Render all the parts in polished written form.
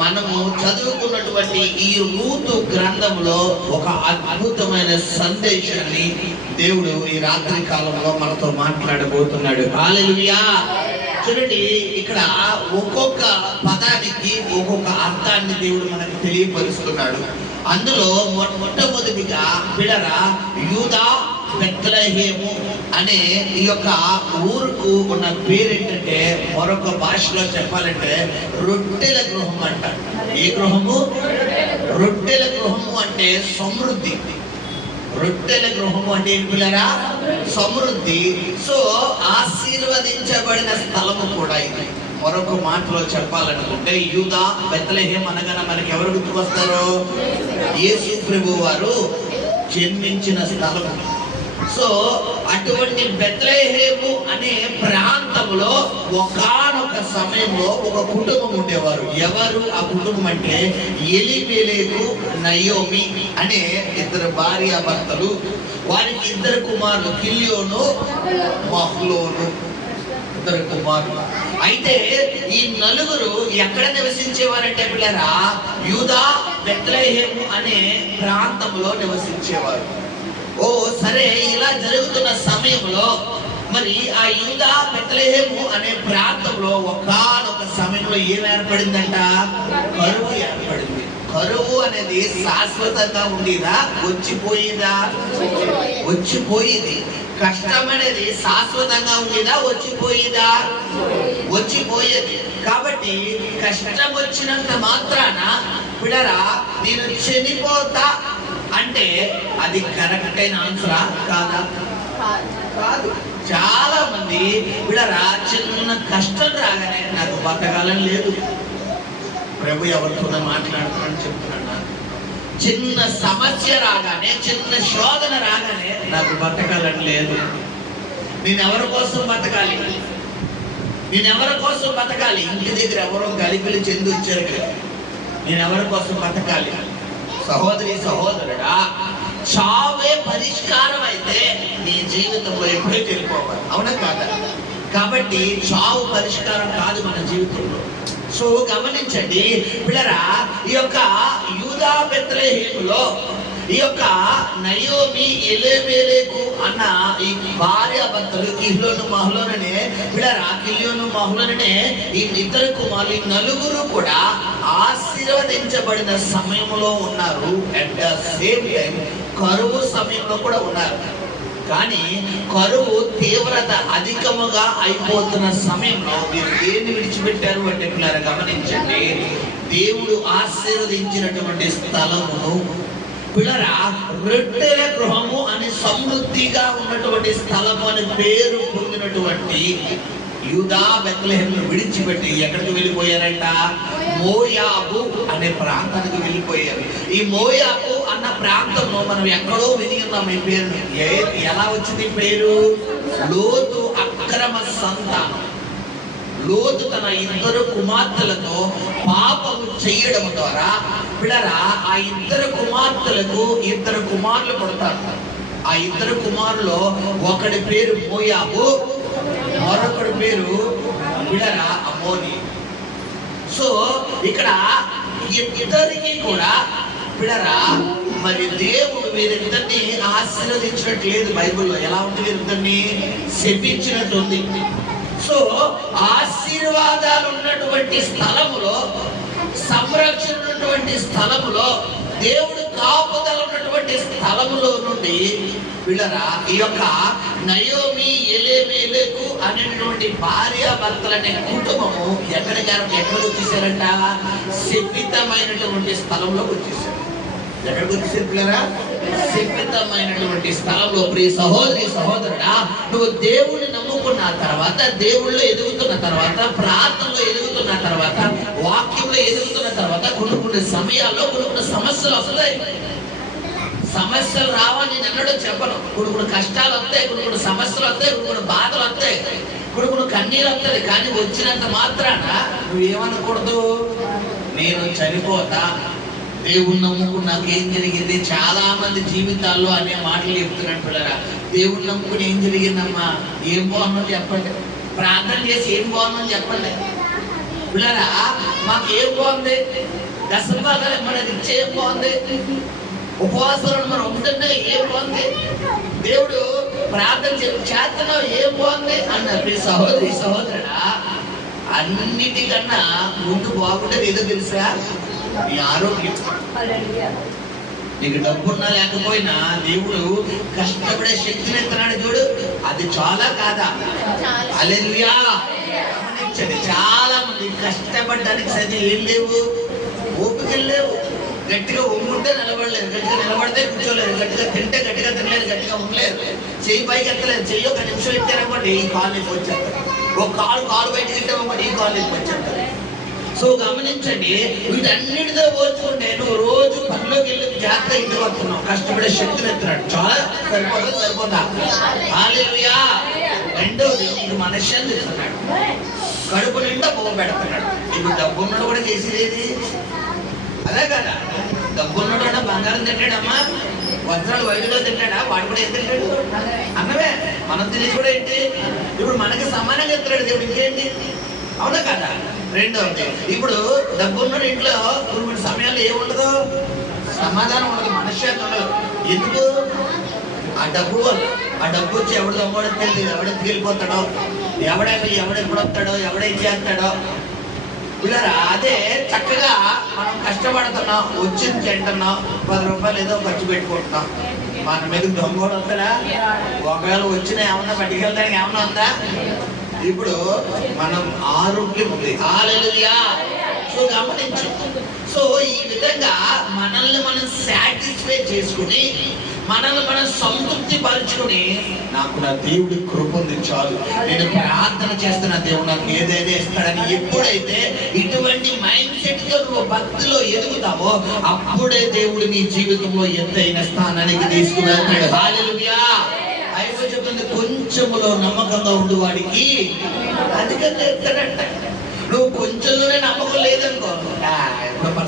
మనము చదువుకున్నటువంటి ఈ రూతు గ్రంథంలో ఒక అద్భుతమైన సందేశాన్ని దేవుడు ఈ రాత్రి కాలంలో మనతో మాట్లాడబోతున్నాడు. హల్లెలూయా. చూడండి, ఇక్కడ ఒక్కొక్క పదానికి ఒక్కొక్క అర్థాన్ని దేవుడు మనకు తెలియపరుస్తున్నాడు. అందులో మొట్టమొదటిగా పిల్లరా, యూదా బెత్లెహేము అనే ఈ యొక్క ఊరుకు ఉన్న పేరు ఏంటంటే, మరొక భాషలో చెప్పాలంటే రొట్టెల గృహం అంట. ఏ గృహము? రొట్టెల గృహము అంటే సమృద్ధి. రొట్టెల గృహము అంటే ఏంటి పిల్లరా? సమృద్ధి. సో ఆశీర్వదించబడిన స్థలము కూడా ఇది. మరొక మాటలో చెప్పాలనుకుంటే యూదా బెత్లెహేం అనగానే మనకి ఎవరు గుర్తుకొస్తారు? యేసు ప్రభు వారు జన్మించిన స్థలము. సో అటువంటి బెత్లెహేము అనే ప్రాంతంలో ఒకానొక సమయంలో ఒక కుటుంబం ఉండేవారు. ఎవరు ఆ కుటుంబం అంటే, ఎలీమెలెకు నయోమి అనే ఇద్దరు భార్యాభర్తలు. వారికి ఇద్దరు కుమారులు, కిల్యోను మహ్లోను, ఇద్దరు కుమారులు. అయితే ఈ నలుగురు ఎక్కడ నివసించేవారంటే పిల్లరా, యూదా బెత్లెహేము అనే ప్రాంతంలో నివసించేవారు. ఓ సరే, ఇలా జరుగుతున్న సమయంలో మరి ఆ యూదా బెత్లెహేము అనే ప్రాంతంలో ఒకానొక సమయంలో ఏం ఏర్పడిందంట? కరువు ఏర్పడింది. కరువు అనేది శాశ్వతంగా ఉండేదా? వచ్చిపోయిందా? వచ్చిపోయింది. కష్టం అనేది శాశ్వతంగా ఉండేదా? వచ్చిపోయేదా? వచ్చిపోయేది. కాబట్టి కష్టం వచ్చినంత మాత్రాన పిల్లరా నేను చనిపోతా అంటే అది కరెక్ట్ అయిన ఆన్సరా? కాదా? కాదు. చాలా మంది పిల్లరా చిన్న కష్టం రాగానే నాకు బతకాలని లేదు. ప్రభు ఎవరితో మాట్లాడుతున్నాను చెప్తున్నాను. చిన్న సమస్య రాగానే, చిన్న శోధన రాగానే నాకు బతకాలని లేదు. నేను ఎవరి కోసం బతకాలి? నేను ఎవరి కోసం బతకాలి? ఇంటి దగ్గర ఎవరో గలిపిలి చెంది వచ్చారు కదా, నేను ఎవరి కోసం బతకాలి? సహోదరి సహోదరుడా, చావే పరిష్కారం అయితే నీ జీవితంలో ఎప్పుడూ వెళ్ళిపోవాలి. అవునా కాదా? కాబట్టి చావు పరిష్కారం కాదు మన జీవితంలో. సో గమనించండి పిల్లరా, ఈ యొక్క యూదా బెత్లెహేములో ఈ యొక్క నయోమి ఎలీమెలెకు అన్న ఈ భార్యాభర్తలు కిల్యోను మహ్లోననే పిల్లరా, కిల్యోను మహ్లోననే ఈ ఇద్దరు కుమారులు, ఈ నలుగురు కూడా ఆశీర్వదించబడిన సమయంలో ఉన్నారు. అట్ ద సేమ్ టైం కరువు సమయంలో కూడా ఉన్నారు. కానీ కరువు తీవ్రత అధికముగా అయిపోతున్న సమయంలో మీరు దేన్ని విడిచిపెట్టారు అంటే పిల్లరా గమనించండి, దేవుడు ఆశీర్వదించినటువంటి స్థలమును పిల్లరా రొట్టెల గృహము అని సమృద్ధిగా ఉన్నటువంటి స్థలము అని పేరు పొందినటువంటి యూదా బెత్లెహేమును విడిచిపెట్టి ఎక్కడికి వెళ్ళిపోయారంట? మోయాబు అనే ప్రాంతానికి వెళ్ళిపోయారు. ఈ మోయాబు అన్న ప్రాంతంలో మనం ఎక్కడో విని ఉన్నాం ఈ పేరుని. ఎలా వచ్చింది పేరు? లోతు అక్రమ సంతానం. లోతు తన ఇద్దరు కుమార్తెలతో పాపము చేయడం ద్వారా పిల్లరా ఆ ఇద్దరు కుమార్తెలకు ఇద్దరు కుమారులు పుడతారు. ఆ ఇద్దరు కుమారులో ఒకడి పేరు మోయాబు, మరొకడి పేరు పిల్లరా అమ్మోని. సో ఇక్కడ ఇద్దరికి కూడా పిల్లరా మరి దేవుడు వీరిద్దరిని ఆశీర్వదించినట్టు లేదు. బైబిల్లో ఎలా ఉంది? వీరిద్దరిని శపించినట్టు ఉంది. సో ఆశీర్వాదాలు ఉన్నటువంటి స్థలములో, సంరక్షణ ఉన్నటువంటి స్థలములో, దేవుడు కాపుదల ఉన్నటువంటి స్థలములో నుండి పిల్లరా ఈ యొక్క నయోమి ఎలీమెలెకు అనేటువంటి భార్యాభర్తలనే కుటుంబము ఎక్కడికి వచ్చేసారంట? శపితమైనటువంటి స్థలంలోకి వచ్చేసారు. ఎక్కడికి వచ్చేసారు పిల్లరా? శపితమైనటువంటి స్థలంలో. ప్రియ సహోదరి సహోదరుడా, నువ్వు దేవుడిని నమ్ముకున్న తర్వాత, దేవుళ్ళు ఎదుగుతున్న తర్వాత, ప్రార్థనలో ఎదుగుతున్న తర్వాత, వాక్యంలో ఎదుగుతున్న తర్వాత కొన్ని సమయాల్లో కొన్ని సమస్యలు వస్తాయి. సమస్యలు రావని నేను ఎన్నడూ చెప్పను. కొన్ని కష్టాలు వస్తాయి, కొన్ని సమస్యలు వస్తాయి, కొన్ని బాధలు వస్తాయి, కొన్ని కన్నీళ్ళు వస్తాయి. కానీ వచ్చినంత మాత్రాన నువ్వేమనకూడదు, నేను చనిపోతా, దేవుణ్ణి నమ్ముకుని నాకేం జరిగింది? చాలా మంది జీవితాల్లో అనే మాటలు చెప్తున్నాను పిల్లరా. దేవుణ్ణి నమ్ముకుని ఏం జరిగిందమ్మా? ఏం బాగుందని చెప్పండి. ప్రార్థన చేసి ఏం బాగుందని చెప్పండి. పిల్లరా మాకు ఏం బాగుంది, దశభాగాలు మనకి ఇచ్చే ఏం బాగుంది, ఉపవాసాలను మనం ఉంటుంటే ఏం బాగుంది, దేవుడు ప్రార్థన చేస్తున్నావు ఏం బాగుంది అన్నారు. సహోదరి సహోదరుడా, అన్నిటికన్నా ముందు బాగుండేది ఏదో తెలుసా? నీ ఆరోగ్యం. నీకు డబ్బున్నా లేకపోయినా దేవుడు కష్టపడే శక్తిని ఇస్తున్నాడు చూడు, అది చాలా కాదా? హల్లెలూయా. గమనించండి, చాలా మంది కష్టపడడానికి సరే ఏం లేవు, ఓపికలు లేవు. గట్టిగా ఒంగుంటే నిలబడలేదు, గట్టిగా నిలబడితే కూర్చోలేదు, గట్టిగా తింటే గట్టిగా తినలేదు, గట్టిగా ఉండలేదు, చెయ్యి పైకి ఎత్తలేదు. చెయ్యి ఒక నిమిషం ఎత్తారనుకోండి ఈ కాలేజీకి వచ్చేస్తారు, ఒక కాలు బయటకి ఎత్తామనుకోండి ఈ కాలేజీకి వచ్చేస్తారు. సో గమనించండి, వీటన్నిటితో పోల్చుకుంటే నువ్వు రోజు పనిలోకి వెళ్ళి జాగ్రత్త ఇంటికి వస్తున్నావు, కష్టపడే శక్తిని ఎత్తున్నాడు, చాలా సరిపోతా. హల్లెలూయా. రెండోది నీకు మనశ్శాంతి ఇస్తున్నాడు, కడుపు నిండా పోగ పెడుతున్నాడు. ఇప్పుడు డబ్బు ఉన్నాడు కూడా చేసేది అదే కదా. డబ్బు ఉన్నాడు బంగారం తింటాడమ్మా, వస్త్రాలు వైద్యులో తింటాడా? వాడు కూడా ఏం తింటాడు? అన్నవే. మనం తినేది కూడా ఏంటి? ఇప్పుడు మనకి సమానంగా ఎత్తాడు దేవుడు, ఇంకేంటి? అవునా కదా. రెండోది, ఇప్పుడు డబ్బు ఉన్నాడు ఇంట్లో కొన్ని సమయాల్లో ఏముండదు, సమాధానం ఉండదు, మనశ్శాంతి ఉండదు. ఎందుకు? ఆ డబ్బు వల్ల. ఆ డబ్బు వచ్చి ఎవడు దొంగడికి వెళ్ళిపోతాడో, ఎవడెప్పుడు వస్తాడో, ఎవడేం చేస్తాడో. పిల్లరా, అదే చక్కగా మనం కష్టపడుతున్నాం, వచ్చింది తింటున్నాం, 10 రూపాయలు ఏదో ఖర్చు పెట్టుకుంటున్నాం, మన మీద దొంగోడు వస్తాడా? ఒకవేళ వచ్చినా ఏమన్నా పట్టుకెళ్తానికి ఏమన్నా ఉందా? ఇప్పుడు మనం ఆరోగ్యం ఉంది. హల్లెలూయా. సో గమనించు. సో ఈ విధంగా మనల్ని మనం సాటిస్ఫై చేసుకుని, మనల్ని మనం సంతృప్తి పరుచుకుని, నాకు నా దేవుడి కృప ఉంది చాలు, నేను ప్రార్థన చేస్తున్న దేవుడు నాకు ఏదైనా ఇస్తాడని ఎప్పుడైతే ఇటువంటి మైండ్ సెట్ తో నువ్వు భక్తిలో ఎదుగుతావో అప్పుడే దేవుడు నీ జీవితంలో ఎంతైన స్థానానికి తీసుకుని వెళ్తాడు. హల్లెలూయా. బైబిల్ చెప్తుంది, కొంచెములో నమ్మకంగా ఉండు వాడికి అధికంగా ఎత్తాడంట. నువ్వు కొంచెంలోనే నమ్మకం లేదనుకో,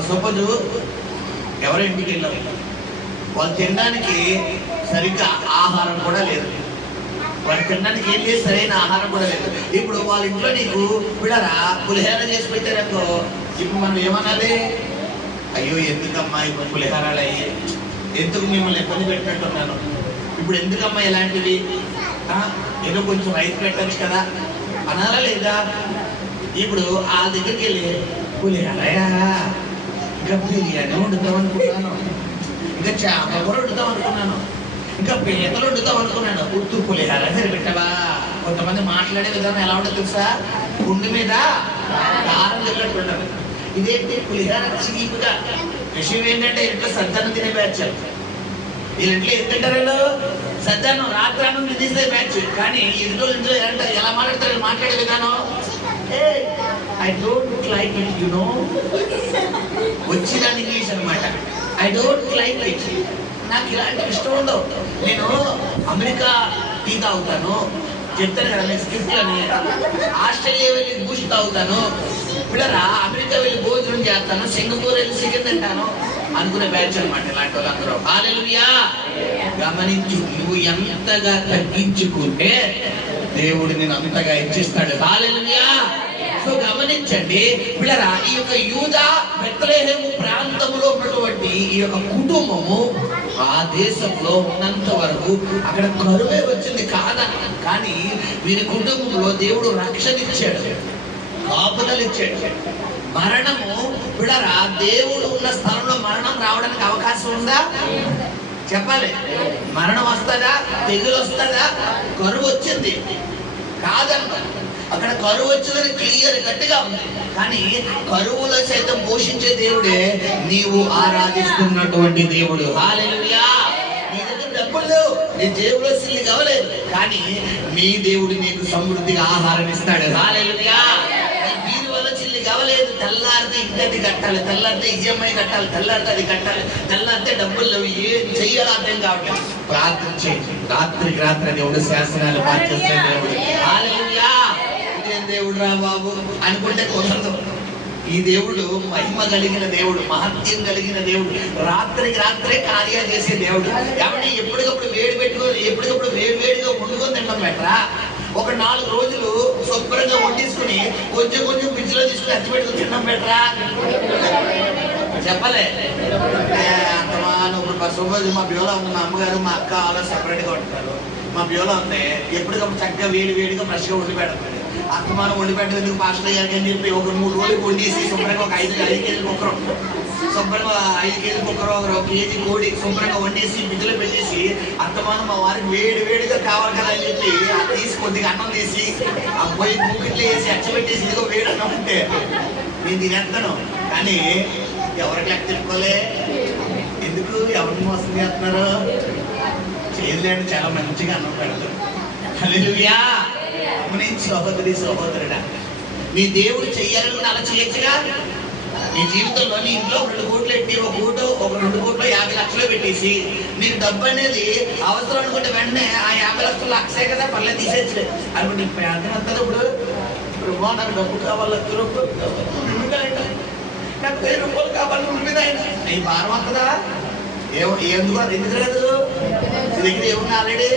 సపోజ్ ఎవరో ఇంటికి వెళ్ళావు, వాళ్ళు తినడానికి సరిగ్గా ఆహారం కూడా లేదు, వాళ్ళు తినడానికి ఏం లేదు, సరైన ఆహారం కూడా లేదు. ఇప్పుడు వాళ్ళ ఇంట్లో నీకు పిల్లరా పులిహార చేసి పెట్టారనుకో, ఇప్పుడు మనం ఏమనాలి? అయ్యో ఎందుకమ్మా ఇప్పుడు పులిహారాలు అయ్యి, ఎందుకు మిమ్మల్ని ఇబ్బంది పెట్టినట్టున్నాను, ఇప్పుడు ఎందుకమ్మా ఇలాంటివి, ఏదో కొంచెం రైతు పెట్టచ్చు కదా అనాలా లేదా? ఇప్పుడు ఆ దగ్గరికి వెళ్ళి పులిహారయా, ఇంకా బిర్యానీ వండుతాం అనుకున్నాను, ఇంకా చేప కూడా వండుతాం అనుకున్నాను, ఇంకా పీతలు వండుతాం అనుకున్నాను, ఉత్తు పులిహార సరిపెట్టవా? కొంతమంది మాట్లాడే విధానం ఎలా ఉండదు తెలుసా? గుండె మీద కారం తిన్నట్టు ఉండదు. ఇదేంటి పులిహార చీపుగా. విషయం ఏంటంటే ఇంట్లో సద్దన్నం తినే బ్యాచ్, వీళ్ళ ఇంట్లో ఏం తింటారు? వీళ్ళు సద్దన్నం రాత్రాన్నం తీసే బ్యాచ్. కానీ ఇంట్లో ఎలా మాట్లాడతారు? మాట్లాడే విధానం, I don't like it, you know, వచ్చిదాని ఇంగ్లీష్ అనమాట. ఐ డోంట్ లైక్ ఇట్, నాకు ఇలాంటి ఇష్టం ఉండవు, నేను అమెరికా టీ తాగుతాను, చెప్తాను కదా నేను స్క్రిప్ట్ అని, ఆస్ట్రేలియా వెళ్ళి బూస్ట్ తాగుతాను, పిల్లరా అమెరికా వెళ్ళి భోజనం చేస్తాను, సింగపూర్ వెళ్ళి చికెన్ తింటాను అనుకునే బ్యాచ్ అనమాట ఇలాంటి వాళ్ళందరూ. హల్లెలూయా. గమనించు, నువ్వు ఎంతగా తగ్గించుకుంటే దేవుడు నేను అంతగా ఇచ్చిస్తాడు. హల్లెలూయా. సో గమనించండి పిల్లరా, ఈ యొక్క యూదా బెత్లెహేము ప్రాంతంలో ఉన్నటువంటి ఈ యొక్క కుటుంబము ఆ దేశంలో ఉన్నంత వరకు అక్కడ కరువే వచ్చింది కాదా, కానీ వీరి కుటుంబంలో దేవుడు రక్షణ ఇచ్చాడు, కాపుదలు ఇచ్చాడు. మరణము పిల్లరా, దేవుడు ఉన్న స్థలంలో మరణం రావడానికి అవకాశం ఉందా? చెప్పాలి. మరణం వస్తుందా? తెగులు వస్తుందా? కరువు వచ్చింది కాదన్న, అక్కడ కరువు వచ్చిందని క్లియర్ గట్టిగా ఉంది. కానీ కరువులో సైతం పోషించే దేవుడే నీవు ఆరాధిస్తున్నటువంటి దేవుడు. హల్లెలూయా. నీ దగ్గర డబ్బులు లేవు, నీ జేబులో సిల్లి కావలేదు, కానీ నీ దేవుడు నీకు సమృద్ధిగా ఆహారం ఇస్తాడు. హల్లెలూయా. వీరి వల్ల చిల్లి కావలేదు, తెల్లారితే ఇంకది కట్టాలి, తెల్లారితే ఈఎంఐ కట్టాలి, తెల్లారితే అది కట్టాలి, తెల్లారితే డబ్బులు లేవు, ఏం చెయ్యాలో అర్థం కావట్లేదు. ప్రార్థన చేయి, రాత్రికి రాత్రి దేవుడు శాసనాలు మార్చేస్తే దేవుడు. హల్లెలూయా. ఇదేం దేవుడు రా బాబు అనుకుంటే కుదరదు. ఈ దేవుడు మహిమ కలిగిన దేవుడు, మహత్యం కలిగిన దేవుడు, రాత్రికి రాత్రే కార్యాలు చేసే దేవుడు. కాబట్టి ఎప్పటికప్పుడు వేడి పెట్టుకొని, ఎప్పటికప్పుడు వేడిగా వండుకొని తినడం బెటరా, ఒక 4 రోజులు శుభ్రంగా వండేసుకుని కొంచెం కొంచెం ఫ్రిడ్జ్లో తీసుకుని అచ్చిపెట్టుకుని తిన్నాం బెటరా? చెప్పలే అంతమా. ఇప్పుడు శుభ్రం మా బ్యూలో ఉంది, మా అమ్మగారు మా అక్క అలా సపరేట్గా ఉంటారు. మా బ్యూలో ఉంది ఎప్పటికప్పుడు చక్కగా వేడిగా ఫ్రెష్గా వండి పెడతాడు. అస్తమానం వండి పెట్టేందుకు పాస్టర్ గారికి అని చెప్పి ఒక 3 రోజులు వండేసి శుభ్రంగా ఒక 5 కేజీలు కుక్కరు, శుభ్రంగా 5 కేజీలు కుక్కరు, ఒక కేజీ కోడి శుభ్రంగా వండేసి బిడ్డలో పెట్టేసి అస్తమానం మా వారికి వేడిగా కావాలి కదా అని చెప్పి తీసి కొద్దిగా అన్నం తీసి ఆ పొయ్యి మూకిట్లో వేసి అచ్చబెట్టేసి ఇదిగో వేడి అన్నం ఉంటే నేను తినేస్తాను. కానీ ఎవరికి లెక్క తిప్పుకోలే, ఎందుకు ఎవరిని మోసం చేస్తున్నారు? చేయలేండి, చాలా మంచిగా అన్నం పెడతారు. హల్లెలూయా. సహోదరి సహోదరుడా, నీ దేవుడు చెయ్యాలని అలా చేయొచ్చుగా. నీ జీవితంలో నీ ఇంట్లో 2 కోట్లు ఎట్టి ఒక 2 కోట్లు 50 లక్షలు పెట్టేసి నీకు డబ్బు అనేది అవసరం అనుకుంటే వెంటనే ఆ 50 లక్షలు లక్షే కదా పర్లేదు తీసేచ్చు అనుకుంటే నీకు ప్రార్థన వస్తుంది. ఇప్పుడు నాకు డబ్బు కావాలి, లక్ష రూపాయలు నాకు 1000 రూపాయలు కావాలి, నువ్వు ఆయన నీ భారం వస్తుందా? ఎందుకు లేదు? దగ్గర ఏముంది? ఆల్రెడీ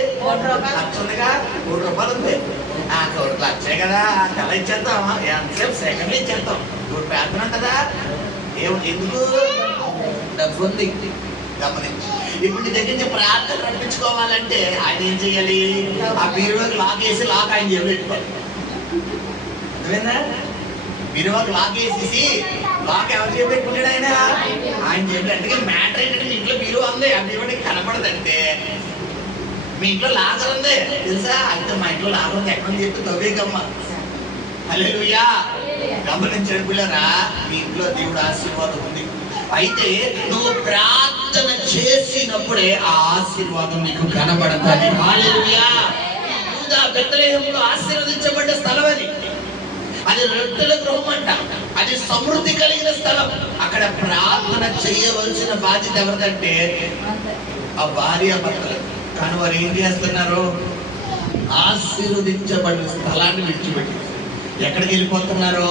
లక్ష ఉందిగా, 1 కోటి రూపాయలు ఉంది. ఆ 1 లక్షే కదా, కళ ఇచ్చేద్దాం, ఎంతసేపు సెకండ్లు ఇచ్చేద్దాం. ఇప్పుడు ప్రార్థన ఉంటుందా? ఎందుకు? డబ్బు ఉంది. గమనించి ఇప్పుడు నీ దగ్గర నుంచి ప్రార్థన రప్పించుకోవాలంటే ఆయన ఏం చెయ్యాలి? ఆ బీరువాకి లాక్ వేసి లాక్ ఆయన జేబులో పెట్టుకోవాలి. అర్థమైందా? బీరువాకి లాక్ వేసేసి లాక్ ఎవరు జేబు పెట్టుకుంటాడు? ఆయన జేబులో. అంటే మ్యాటర్ ఏంటంటే మీ ఇంట్లో బీరువా ఉంది, ఆ బీరువా నీకు కనపడదంటే మీ ఇంట్లో లాకర్ ఉంది తెలుసా? అయితే మా ఇంట్లో లాకర్ ఉంది ఎక్కడ చెప్పి తవ్వేకమ్మా. హల్లెలూయా. గమనించండి పిల్లరా, మీ ఇంట్లో దేవుడు ఆశీర్వాదం ఉంది. అయితే నువ్వు ప్రార్థన చేసినప్పుడే ఆ ఆశీర్వాదం నీకు కనబడతాయి. హల్లెలూయా. యూదా బెత్లెహేములో ఆశీర్వదించబడ్డ స్థలం అది రొట్టెల గృహం అంట. అది సమృద్ధి కలిగిన స్థలం. అక్కడ ప్రార్థన చేయవలసిన బాధ్యత ఎవరిదంటే ఆ భార్య భర్తలు. కానీ వారు ఏం చేస్తున్నారు? ఆశీర్వదించబడిన స్థలాన్ని విడిచిపెట్టి ఎక్కడికి వెళ్ళిపోతున్నారు?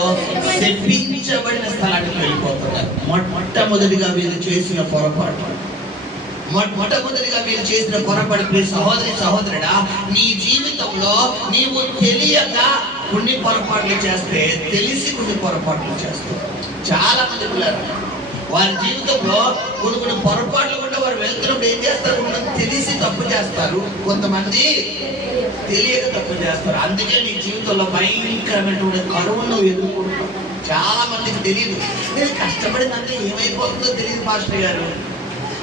శపించబడిన స్థలానికి వెళ్ళిపోతున్నారు. మొట్టమొదటిగా వీళ్ళు చేసిన పొరపాటు సహోదరి సహోదరుడా, నీ జీవితంలో నీవు తెలియక కొన్ని పొరపాట్లు చేస్తే, తెలిసి కొన్ని పొరపాట్లు చేస్తావు. చాలా మంది పిల్లలు వారి జీవితంలో కొన్ని పొరపాట్లు కూడా వారు వెళ్తున్నప్పుడు ఏం చేస్తారు? కొంతమంది తెలిసి తప్పు చేస్తారు, కొంతమంది తెలియక తప్పు చేస్తారు. అందుకే నీ జీవితంలో భయంకరమైనటువంటి కరువును నువ్వు ఎదుర్కొంటావు. చాలా మందికి తెలియదు. నేను కష్టపడినంటే ఏమైపోతుందో తెలియదు పాస్టర్ గారు,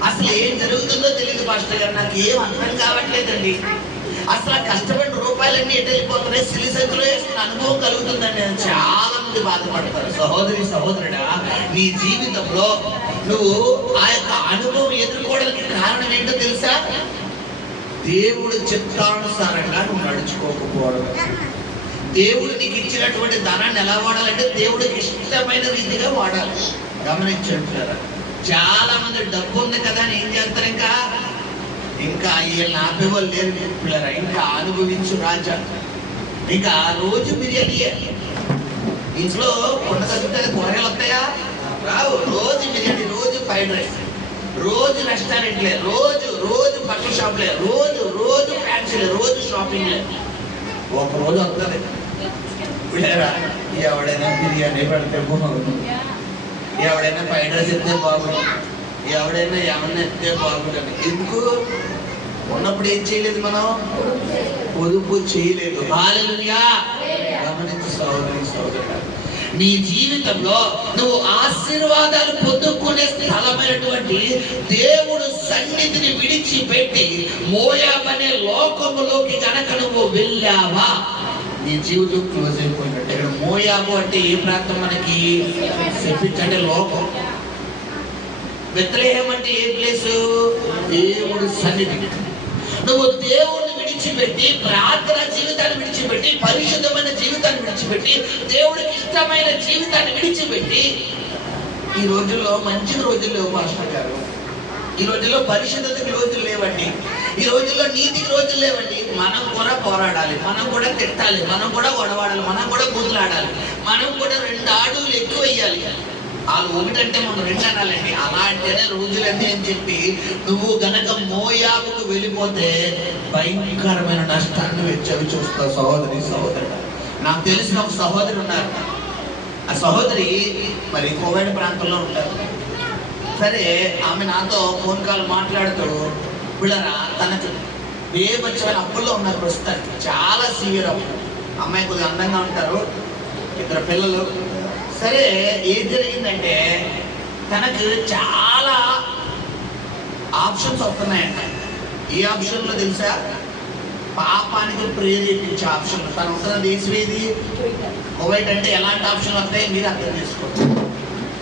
అసలు ఏం జరుగుతుందో తెలియదు పాస్టర్ గారు, నాకు ఏం అర్థం కావట్లేదండి, అసలు కష్టపడిన రూపాయలన్నీ ఎటు వెళ్ళిపోతున్నాయి, సిలి సంచులో వేసుకున్న అనుభవం కలుగుతుందండి అని చాలా మంది బాధపడతారు. సహోదరి సహోదరుడా, నీ జీవితంలో నువ్వు ఆ యొక్క అనుభవం ఎదుర్కోవడానికి కారణం ఏంటో తెలుసా? దేవుడు చిత్తానుసారంగా నువ్వు నడుచుకోకపోవడం. దేవుడు నీకు ఇచ్చినటువంటి ధనాన్ని ఎలా వాడాలంటే దేవుడికి ఇష్టమైన రీతిగా వాడాలి. గమనించారు. చాలా మంది డబ్బు ఉంది కదా అని ఏం చేస్తారు? ఇంకా వీళ్ళని ఆపేవాళ్ళు లేరు పిల్లరా. ఇంకా అనుభవించు రాజా. ఇంకా రోజు బిర్యానీయే. ఇంట్లో కొండ తగ్గితే కూరగాయలు వస్తాయా? రావు. రోజు బిర్యానీ, రోజు ఫ్రైడ్ రైస్, రోజు రెస్టారెంట్లే, రోజు బట్టల షాప్లే, రోజు ఫ్యాన్సీలే, రోజు షాపింగ్లే. ఒక రోజు వస్తుంది పిల్లరా, ఎవడైనా బిర్యానీ పెడితే బాగుంది, ఎవడైనా ఫ్రైడ్ రైస్ ఎత్తే బాగుంది, ఎవడైనా ఏమన్నా ఎత్తే బాగుంటుంది. ఎందుకు? ఉన్నప్పుడు ఏం చేయలేదు, మనం పొదుపు చేయలేదు. హల్లెలూయా. గమనించు సహోదరి సహోదరుడా, నీ జీవితంలో నువ్వు ఆశీర్వాదాలు పొందుకునే స్థలమైనటువంటి దేవుడు సన్నిధిని విడిచిపెట్టి మోయాబు అనే లోకములోకి గనక నువ్వు వెళ్ళావా, నీ జీవితం క్లోజ్ అయిపోయినట్టు. ఇక్కడ మోయాబు అంటే ఏ ప్రాంతం? మనకి చెప్పించంటే లోకం. బెత్లెహేం అంటే ఏ ప్లేసు? దేవుడు సన్నిధి. నువ్వు దేవుడిని విడిచిపెట్టి, ప్రార్థన జీవితాన్ని విడిచిపెట్టి, పరిశుద్ధమైన జీవితాన్ని విడిచిపెట్టి, దేవుడికి ఇష్టమైన జీవితాన్ని విడిచిపెట్టి, ఈ రోజుల్లో మంచి రోజులు లేవు పాస్టర్ గారు. ఈ రోజుల్లో పరిశుద్ధతకి రోజులు లేవండి. ఈ రోజుల్లో నీతికి రోజులు లేవండి. మనం కూడా పోరాడాలి, మనం కూడా తిట్టాలి, మనం కూడా గొడవాడాలి, మనం కూడా బూతులాడాలి, మనం కూడా 2 అడుగులు ఎక్కువ వేయాలి. వాళ్ళు ఒకటంటే మనం రెండు అనాలండి. అలా అంటేనే రోజులన్నీ అని చెప్పి నువ్వు గనక మోయాబుకు వెళ్ళిపోతే భయంకరమైన నష్టాన్ని చవి చూస్తావు సహోదరి సహోదరుడు. నాకు తెలిసిన ఒక సహోదరి ఉన్నారు. ఆ సహోదరి మరి కోవిడ్ ప్రాంతంలో ఉంటారు. సరే, ఆమె నాతో ఫోన్ కాల్ మాట్లాడుతూ పిల్లరా తనకు బేబచ్చమైన అప్పుల్లో ఉన్నారు ప్రస్తుతానికి. చాలా సీవియర్ అప్పు. అమ్మాయి కొద్దిగా అందంగా ఉంటారు, 2 పిల్లలు. సరే, ఏం జరిగిందంటే తనకు చాలా ఆప్షన్స్ వస్తున్నాయంట. ఏ ఆప్షన్లో తెలుసా? పాపానికి ప్రేరేపించే ఆప్షన్. తను ఉంటున్న దేశం ఏది? కువైట్. అంటే ఎలాంటి ఆప్షన్లు వస్తాయి మీరు అర్థం చేసుకోండి.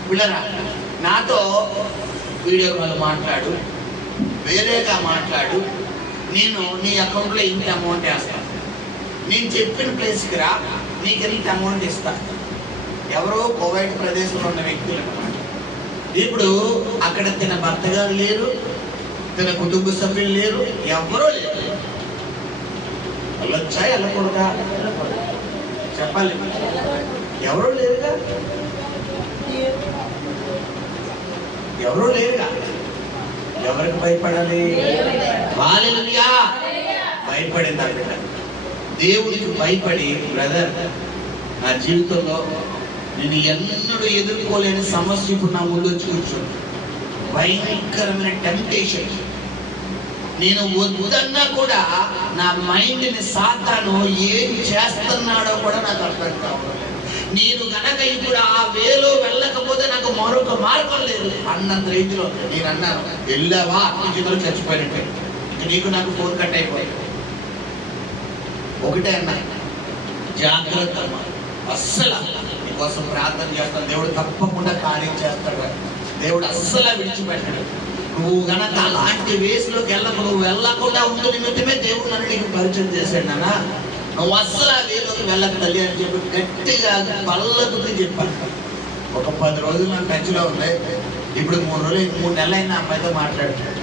పిల్లరా నాతో వీడియో కాల్ మాట్లాడు, వేరేగా మాట్లాడు, నేను నీ అకౌంట్లో ఇంత అమౌంట్ వేస్తాను, నేను చెప్పిన ప్లేస్కి రా, నీకు ఎంత అమౌంట్ ఇస్తాను. ఎవరో కోవిడ్ ప్రదేశంలో ఉన్న వ్యక్తులు అన్నమాట. ఇప్పుడు అక్కడ తన భర్త గారు లేరు, తన కుటుంబ సభ్యులు లేరు, ఎవరో లేరు. వెళ్ళొచ్చా వెళ్ళకూడదా చెప్పాలి. ఎవరో లేరుగా, ఎవరో లేరుగా. ఎవరికి భయపడాలి? హల్లెలూయా. భయపడింది ఆ బిడ్డ. దేవుడికి భయపడి, బ్రదర్ నా జీవితంలో నేను ఎన్నడూ ఎదుర్కోలేని సమస్య ఇప్పుడు నా ముందు వచ్చి కూర్చోండి. భయంకరమైన టెంప్టేషన్. నేను వద్దన్నా కూడా నా మైండ్ని సాతాను ఏం చేస్తున్నాడో కూడా నాకు అర్థం కావడం లేదు. నేను గనక ఇప్పుడు ఆ వేలో వెళ్ళకపోతే నాకు మరొక మార్గం లేదు అన్నంత రీతిలో నేను అన్నాను. వెళ్ళావా అత్యంతలో చచ్చిపోయినట్టే, ఇక నీకు నాకు ఫోన్ కట్ అయిపోయింది. ఒకటే అన్నా, జాగ్రత్త అమ్మా, అస్సలు నీకోసం ప్రార్థన చేస్తాను, దేవుడు తప్పకుండా కార్యం చేస్తాడు, దేవుడు అస్సలు విడిచిపెట్టాడు. నువ్వు గనక అలాంటి వేసులోకి వెళ్ళకు, నువ్వు వెళ్ళకుండా ఉండు నిమిత్తమే దేవుడు నన్ను నీకు పరిచయం చేశాడు. నాన్న నువ్వు అస్సలు ఆ వేలోకి వెళ్ళక తల్లి అని చెప్పి గట్టిగా పళ్ళకు చెప్పాను. ఒక 10 రోజులు నాకు టచ్లో ఉన్నాయి. ఇప్పుడు 3 నెలలైన అమ్మాయితో మాట్లాడుతాడు.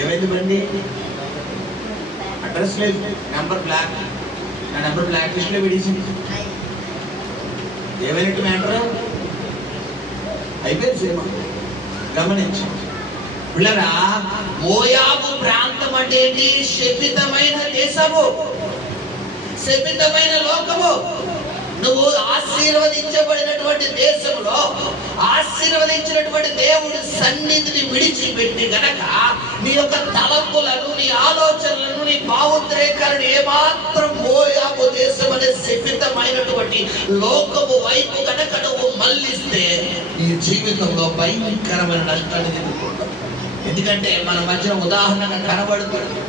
ఏమైంది బండి? అడ్రస్ లేదు, నెంబర్ బ్లాక్. నా నెంబర్ బ్లాక్ లిస్ట్లో విడిచింది. ఏమైనట్టు మ్యాటర్ అయిపోయింది సినిమా. గమనించు పిల్లరా, మోయాబు ప్రాంతం అంటే ఏంటి? శపితమైన దేశము, శపితమైన లోకము. నువ్వు ఆశీర్వదించబడినటువంటి దేశంలో ఆశీర్వదించినటువంటి దేవుడి సన్నిధిని విడిచిపెట్టి గనక నీ యొక్క తలంపులను, నీ ఆలోచనలను, నీ భావోద్రేకాలను ఏమాత్రం మోయాబు దేశం అనే శపితమైనటువంటి లోకము వైపు గనక నువ్వు మళ్ళిస్తే నీ జీవితంలో భయంకరమైన నష్టాన్ని ఎదుర్కొంటావు. ఎందుకంటే మన మధ్య ఉదాహరణగా కనబడుతుంది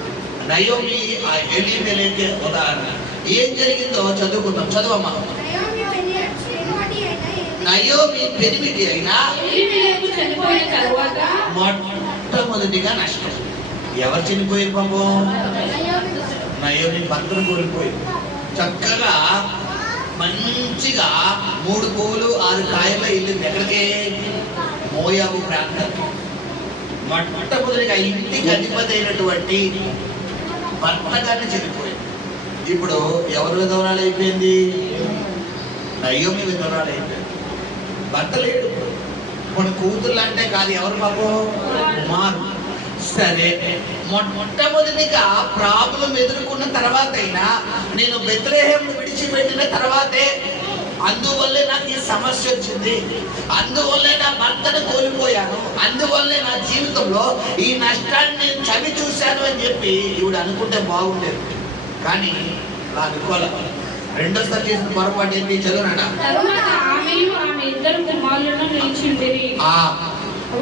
నయోమి, ఆ ఎలీమెలెకు ఉదాహరణ. ఏం జరిగిందో చదువుకుందాం. చదవమ్మా. నయోమి పెనిమిటి అయినా మొట్టమొదటిగా నష్టం. ఎవరు చనిపోయారు పాపం? నయోమి భర్తను కోల్పోయింది. చక్కగా మంచిగా 3 పువ్వులు 6 కాయల్లో వెళ్ళింది. ఎక్కడికి? మోయాబు ప్రాంతం. మొట్టమొదటిగా ఇంటికి అధిపతి అయినటువంటి భర్త గారిని చనిపోయింది. ఇప్పుడు ఎవరి విధవరాలు అయిపోయింది? నయోమి విధవరాలు అయిపోయింది. భర్త లేడు. మన కూతుర్లు అంటే కాదు, ఎవరు పాపం? కుమారు. సరే, మొట్టమొదటిగా ప్రాబ్లం ఎదుర్కొన్న తర్వాత అయినా నేను బెత్లెహేమును విడిచిపెట్టిన తర్వాతే అందువల్లే నాకు ఈ సమస్య వచ్చింది, అందువల్లే నా భర్తను కోల్పోయాను, అందువల్లే నా జీవితంలో ఈ నష్టాన్ని నేను చవి చూశాను అని చెప్పి ఈవిడ అనుకుంటే బాగుండేది. కానీ అలా అనుకోలే. రెండోసారి చేసిన పొరపాటు ఏంటి? చదువునాడా.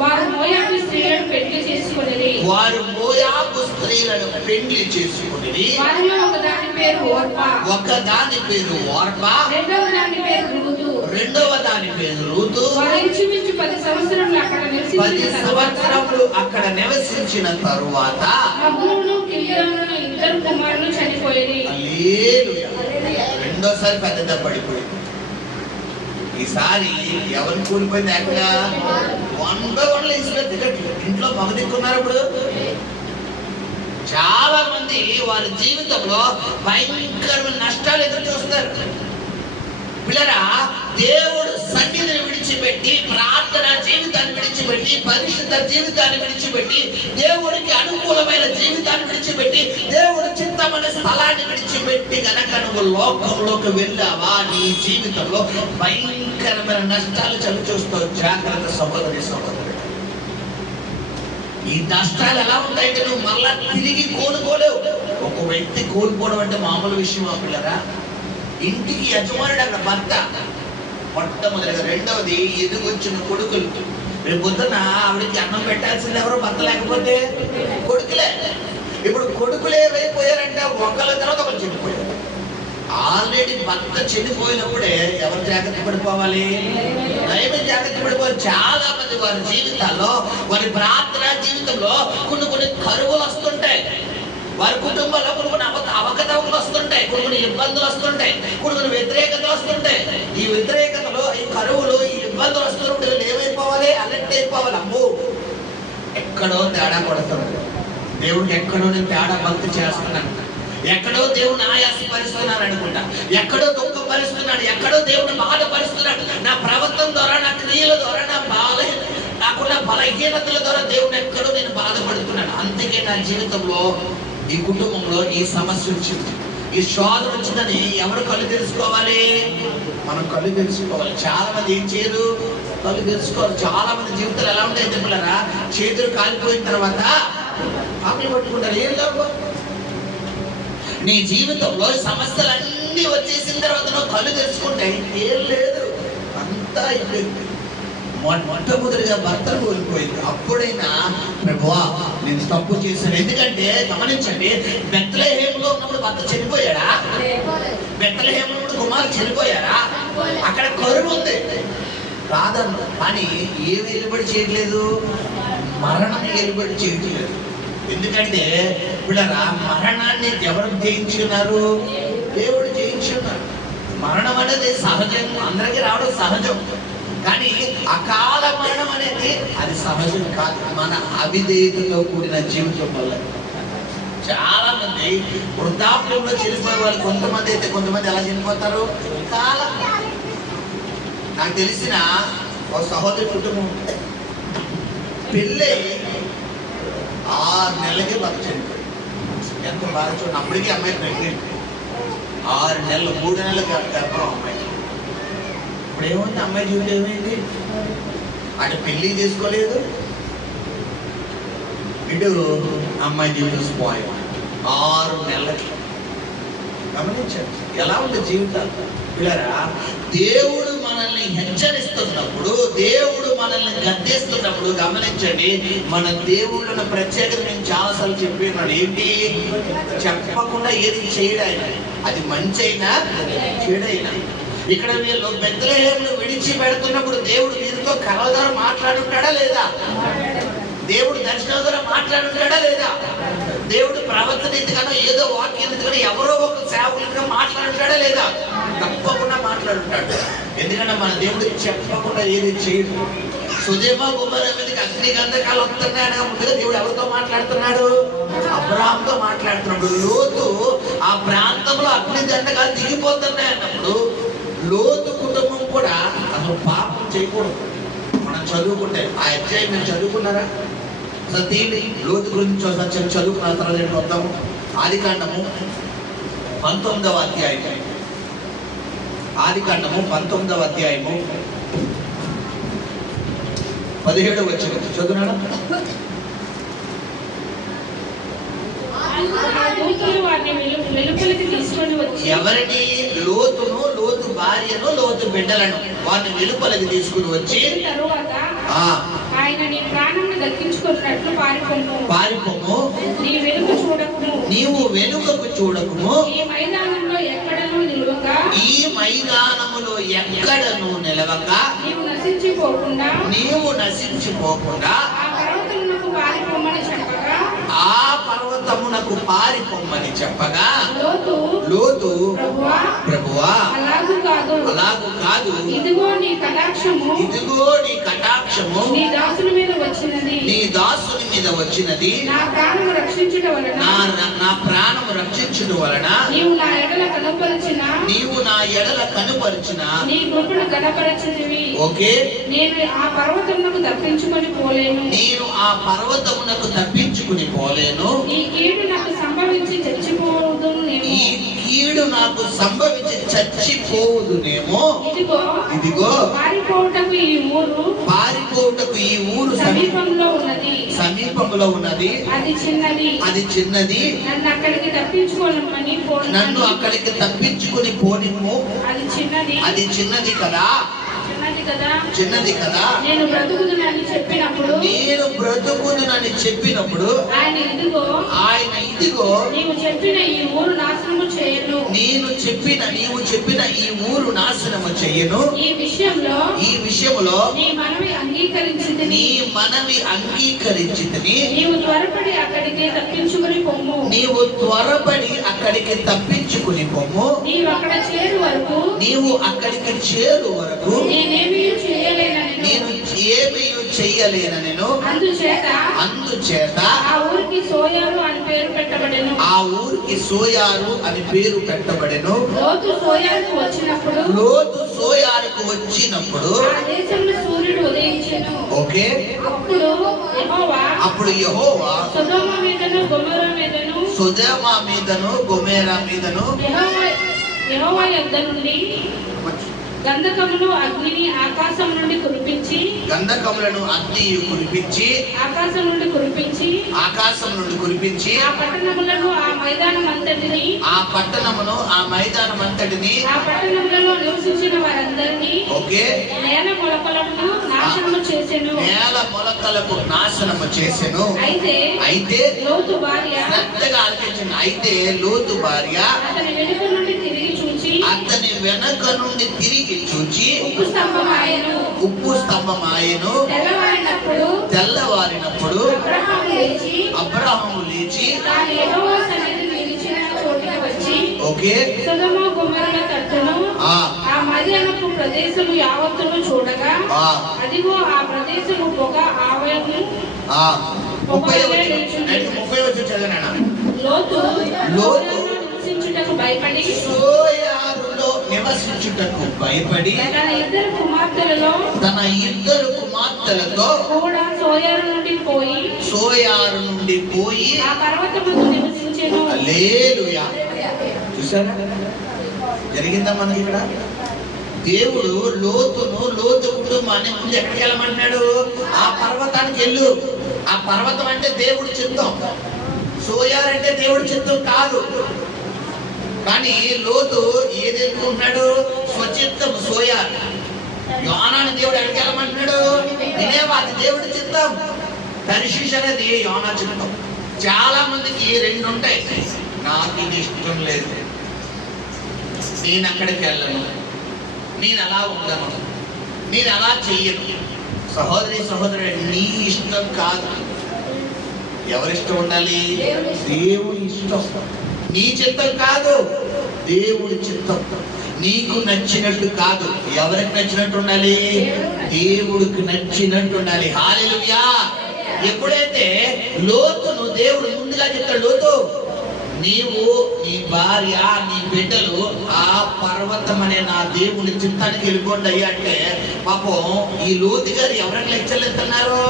వారు మోయాబు స్త్రీలను పెళ్లి చేసుకునేది. వారిలో ఒకదాని పేరు ఓర్పా, రెండవ దాని పేరు రూతు. వారు ఇంచుమించు 10 సంవత్సరములు అక్కడ నివసించిన తరువాత ఇద్దరు కుమారులు చనిపోయేది. రెండోసారి పెద్ద దెబ్బ పడిపోయింది. ఈసారి ఎవరిని కూలిపోయింది? అక్కడ 1 ఇంట్లో మగ దిక్కున్నారు. ఇప్పుడు చాలా మంది వారి జీవితంలో భయంకరమైన నష్టాలు ఎదురు చూస్తారు. పిల్లరా, దేవుడు సన్నిధిని విడిచిపెట్టి ప్రార్థన విడిచిపెట్టి, పరిశుద్ధ జీవితాన్ని విడిచిపెట్టి, దేవుడికి అనుకూలమైన జీవితాన్ని విడిచిపెట్టి, దేవుడి చిత్తమైన స్థలాన్ని విడిచిపెట్టి గనక నువ్వు లోకంలోకి వెళ్ళావా, నీ జీవితంలో భయంకరమైన నష్టాలు చవి చూస్తావు. జాగ్రత్త సహోదరి సహోదరుడు. ఈ నష్టాలు ఎలా ఉంటాయంటే నువ్వు మళ్ళా తిరిగి కోలుకోలేవు. ఒక వ్యక్తి కోల్పోవడం అంటే మామూలు విషయం పిల్లరా. ఇంటికి యజమానుడు అక్కడ భర్త మొట్టమొదటిగా. రెండవది ఎదుగొచ్చిన కొడుకులు. రేపు పొద్దున ఆవిడకి అన్నం పెట్టాల్సింది ఎవరో భర్త లేకపోతే కొడుకులే. ఇప్పుడు కొడుకులు ఏమైపోయారంటే ఒకళ్ళ తర్వాత ఒకరు చనిపోయారు. ఆల్రెడీ భర్త చనిపోయినప్పుడే ఎవరు జాగ్రత్త పడిపోవాలి? దైవం జాగ్రత్త పడిపోవాలి. చాలా మంది వారి జీవితాల్లో, వారి ప్రార్థన జీవితంలో కొన్ని కరువులు వస్తుంటాయి. వారి కుటుంబంలో కొన్ని అవకతవకలు వస్తుంటాయి, కొన్ని ఇబ్బందులు వస్తుంటాయి, కొన్ని వ్యతిరేకతలు వస్తుంటాయి. ఈ వ్యతిరేకతలు, ఈ కరువులు, ఈ ఇబ్బందులు వస్తున్నప్పుడు వీళ్ళు ఏమైపోవాలి? అలర్ట్ అయిపోవాలి. అమ్మో ఎక్కడో తేడా కొడుతున్నాడు, దేవుడికి ఎక్కడో నేను తేడా భక్తి చేస్తున్నాను, ఎక్కడో దేవుని ఆయాసపరుస్తున్నాను అనుకుంటా, ఎక్కడో దుఃఖపరుస్తున్నాడు, ఎక్కడో దేవుని బాధపరుస్తున్నాడు. నా ప్రవర్తన ద్వారా, నా క్రియల ద్వారా, నాకున్న బలహీనతల ద్వారా దేవుని ఎక్కడో నేను బాధపడుతున్నాను. అందుకే నా జీవితంలో, ఈ కుటుంబంలో ఈ సమస్య వచ్చింది, ఈ శోధన వచ్చిందని ఎవరు కళ్ళు తెలుసుకోవాలి? మనం కళ్ళు తెలుసుకోవాలి. చాలా మంది ఏం చేయరు? కళ్ళు తెలుసుకోవాలి. చాలా మంది జీవితాలు ఎలా ఉంటాయి చెప్పలేరా? చేతులు కాలిపోయిన తర్వాత ఆకులు పట్టుకుంటారు. ఏం లాభం? నీ జీవితంలో సమస్యలన్నీ వచ్చేసిన తర్వాత నువ్వు కళ్ళు తెరుచుకుంటే ఏం లేదు, అంతా అయిపోయింది. మొట్టమొదటిగా భర్తను కోల్పోయింది. అప్పుడైనా ప్రభువా నేను తప్పు చేశాను. ఎందుకంటే గమనించండి, బెత్లెహేములో ఉన్నప్పుడు భర్త చనిపోయాడా? బెత్లెహేములో ఉన్నప్పుడు కుమారుడు చనిపోయారా? అక్కడ కరువు ఉంది కాదన్న, కానీ ఏమి వెలుబడి చేయట్లేదు? మరణం వెలుబడి చేయట్లేదు. ఎందుకంటే పిల్లరా, మరణాన్ని ఎవరు జయించున్నారు? దేవుడు జయించున్నారు. మరణం అనేది సహజం, అందరికీ రావడం సహజం. కానీ అకాల మరణం అనేది అది సహజం కాదు, మన అవిధేయతతో కూడిన జీవితం వల్ల. చాలా మంది వృద్ధాప్యంలో చనిపోయే వాళ్ళు కొంతమంది అయితే, కొంతమంది ఎలా చనిపోతారు? కాలం. నాకు తెలిసిన ఒక సహోదరి కుటుంబం పెళ్ళి 6 నెలలకి భర్త చనిపోయాడు. ఎంత బాగా చూడండి. అప్పటికీ అమ్మాయి ప్రెగ్నెంట్. 6 నెలలు, 3 నెలలు గర్భం అమ్మాయి. ఇప్పుడు ఏముంది? అమ్మాయి జీవితం ఏమైంది? అటు పెళ్లి చేసుకోలేదు, ఇటు అమ్మాయి జీవితం స్పాయిల్. 6 నెలలకి. గమనించండి ఎలా ఉంది జీవితాలు పిల్లరా. దేవుడు మనల్ని హెచ్చరిస్తున్నప్పుడు, దేవుడు మనల్ని గద్దిస్తున్నప్పుడు గమనించండి, మన దేవుళ్ళను ప్రత్యేకత నేను చాలాసార్లు చెప్పినాడు. ఏంటి? చెప్పకుండా ఏది చేయడాయినా, అది మంచి అయినా చెడైనా. ఇక్కడ వీళ్ళు బెత్లెహేమును విడిచి పెడుతున్నప్పుడు దేవుడు వీరితో కలవ ద్వారా మాట్లాడుంటాడా లేదా? దేవుడు దర్శనం ద్వారా మాట్లాడుంటాడా లేదా? దేవుడు ప్రవర్తన ఎందుకనో, ఏదో వాక్యం ఎందుకనో, ఎవరో ఒక సేవకులుగా మాట్లాడుంటాడా లేదా? తప్పకుండా మాట్లాడుంటాడు. ఎందుకంటే మన దేవుడు చెప్పకుండా ఏది చేయడు. సుదేమ గుమ్మర మీదకి అగ్ని గంధకాలు వస్తున్నాయనగా ముందుగా దేవుడు ఎవరితో మాట్లాడుతున్నాడు? అబ్రాహాంతో మాట్లాడుతున్నాడు. లోతు ఆ ప్రాంతంలో అగ్ని గంధకాలు దిగిపోతున్నాయి అన్నప్పుడు లోతు కుటుంబం కూడా అసలు పాపం చేయకూడదు. మనం చదువుకుంటే ఆ అధ్యాయం మీరు చదువుకున్నారా? అసలు తీయండి, లోతు గురించి ఒకసారి చదువుకున్న తర్వాత వద్దాము. ఆదికాండము 19వ అధ్యాయం. ఆదికాండము 19వ అధ్యాయము 17వ వచనం చదువునాడా? ఎవరిని? లోతును, లోతు భార్యను, లోతు బిడ్డలను వారిని వెలుపలికి తీసుకుని వచ్చి ఆయన నీ ప్రాణాన్ని దక్కించుకున్నట్లు పారిపోము, నీవు వెనుకకు చూడకుము, ఈ మైదానములో ఎక్కడను నిలవక నీవు నశించిపోకుండా ఆ పర్వతమునకు పారిపోమని చెప్పగా లోతు ప్రభువా అలాగు కాదు, ఇదిగో నీ కటాక్షము నీ దాసుని మీద వచ్చినది నా ప్రాణము రక్షించుట వలన నా ప్రాణము రక్షించుట వలన నీవు నా ఎడల కనుపరిచిన నీ కృపను గణపరచితివి. ఓకే, నేను ఆ పర్వతమునకు తప్పించుకొని పోలేను. ఈ కీడు నాకు సంభవించి చచ్చిపోవుదునేమో. ఇదిగో పారిపోవుటకు ఈ ఊరు సమీపంలో ఉన్నది. అది చిన్నది. నన్ను అక్కడికి తప్పించుకొని పోనిమ్ము. అది చిన్నది కదా. నేను బ్రతుకుదునని చెప్పినప్పుడు ఆయన ఇదిగో నీవు చెప్పిన ఈ ఊరు నాశనము చేయను. ఈ విషయంలో నీ మనవి అంగీకరించితిని. నీవు త్వరపడి అక్కడికి తప్పించుకొని పొమ్ము. నీవు అక్కడికి చేరు వరకు నేను ఏమీ చేయలేనను. అందుచేత ఆ ఊరికి సోయారు అని పేరు పెట్టబడెను. లోతు సోయారుకు వచ్చినప్పుడు సూర్యుడు ఉదయించెను. ఓకే, అప్పుడు యెహోవా సొదొమ మీదను గొమొర్రా మీదను యెహోవా యొద్ద నుండి గంధకములను అగ్నిని ఆకాశం నుండి కురిపించి ఆకాశం నుండి కురిపించి ఆ పట్టణములను ఆ మైదానమంతటిని ఆ పట్టణములలో నివసించిన వారందరినీ ఓకే నేల మొలకలకు నాశనము చేసెను. అయితే లోతు భార్య అతని వెనుక నుండి తిరిగి చూచి ఉప్పు స్తంభమాయెను. తెల్లవారినప్పుడు అబ్రహాము లేచి ఓకే సొదొమ గొమొర్రా తట్టును ఆ మధ్యాహ్నపు ప్రదేశము యావత్తును చూడగా అదిగో ఆ ప్రదేశము పొగ ఆవయము 30 చదవనా. లోతు నివసించుటకు భయపడి తన ఇద్దరు కుమార్తెలతో కూడా సోయారు నుండి పోయి ఆ పర్వతమును నివసించెను. హల్లెలూయా. చూసారా జరిగిందా మనకి ఇక్కడ? దేవుడు లోతు కుటుంబాన్ని ముందు ఎక్కడికి వెళ్ళమంటున్నాడు? ఆ పర్వతానికి వెళ్ళు. ఆ పర్వతం అంటే దేవుడి చిత్తం, సోయారు అంటే దేవుడి చిత్తం కాదు. కానీ లోతు ఏది ఎన్నుకుంటున్నాడు? స్వచిత్తం సోయారు. యోనాని దేవుడు ఎక్కడికి వెళ్ళమంటున్నాడు? నినేవా, అది దేవుడి చిత్తం. తర్షీష్ అనేది యోనా చిత్తం. చాలా మందికి రెండు ఉంటాయి. నాకు ఇది ఇష్టం లేదు, నేను అక్కడికి వెళ్ళను, నేను అలా ఉండను, నేను అలా చెయ్యను. సహోదరుడు, నీ ఇష్టం కాదు. ఎవరిష్టం ఉండాలి? దేవుడి ఇష్టం. నీ చిత్తం కాదు, దేవుడి చిత్తం. నీకు నచ్చినట్టు కాదు. ఎవరికి నచ్చినట్టు ఉండాలి? దేవుడికి నచ్చినట్టు ఉండాలి. హల్లెలూయా. ఎప్పుడైతే లోతును దేవుడు ముందుగా చెప్తాడు, లోతు నీవు, నీ భార్య, నీ బిడ్డలు ఆ పర్వతం అనే నా దేవుడి చిత్తానికి వెళ్ళిపోండి అయ్యా అంటే, పాపం ఈ లోతు గారు ఎవరికి లెక్చర్లు ఎత్తున్నారు?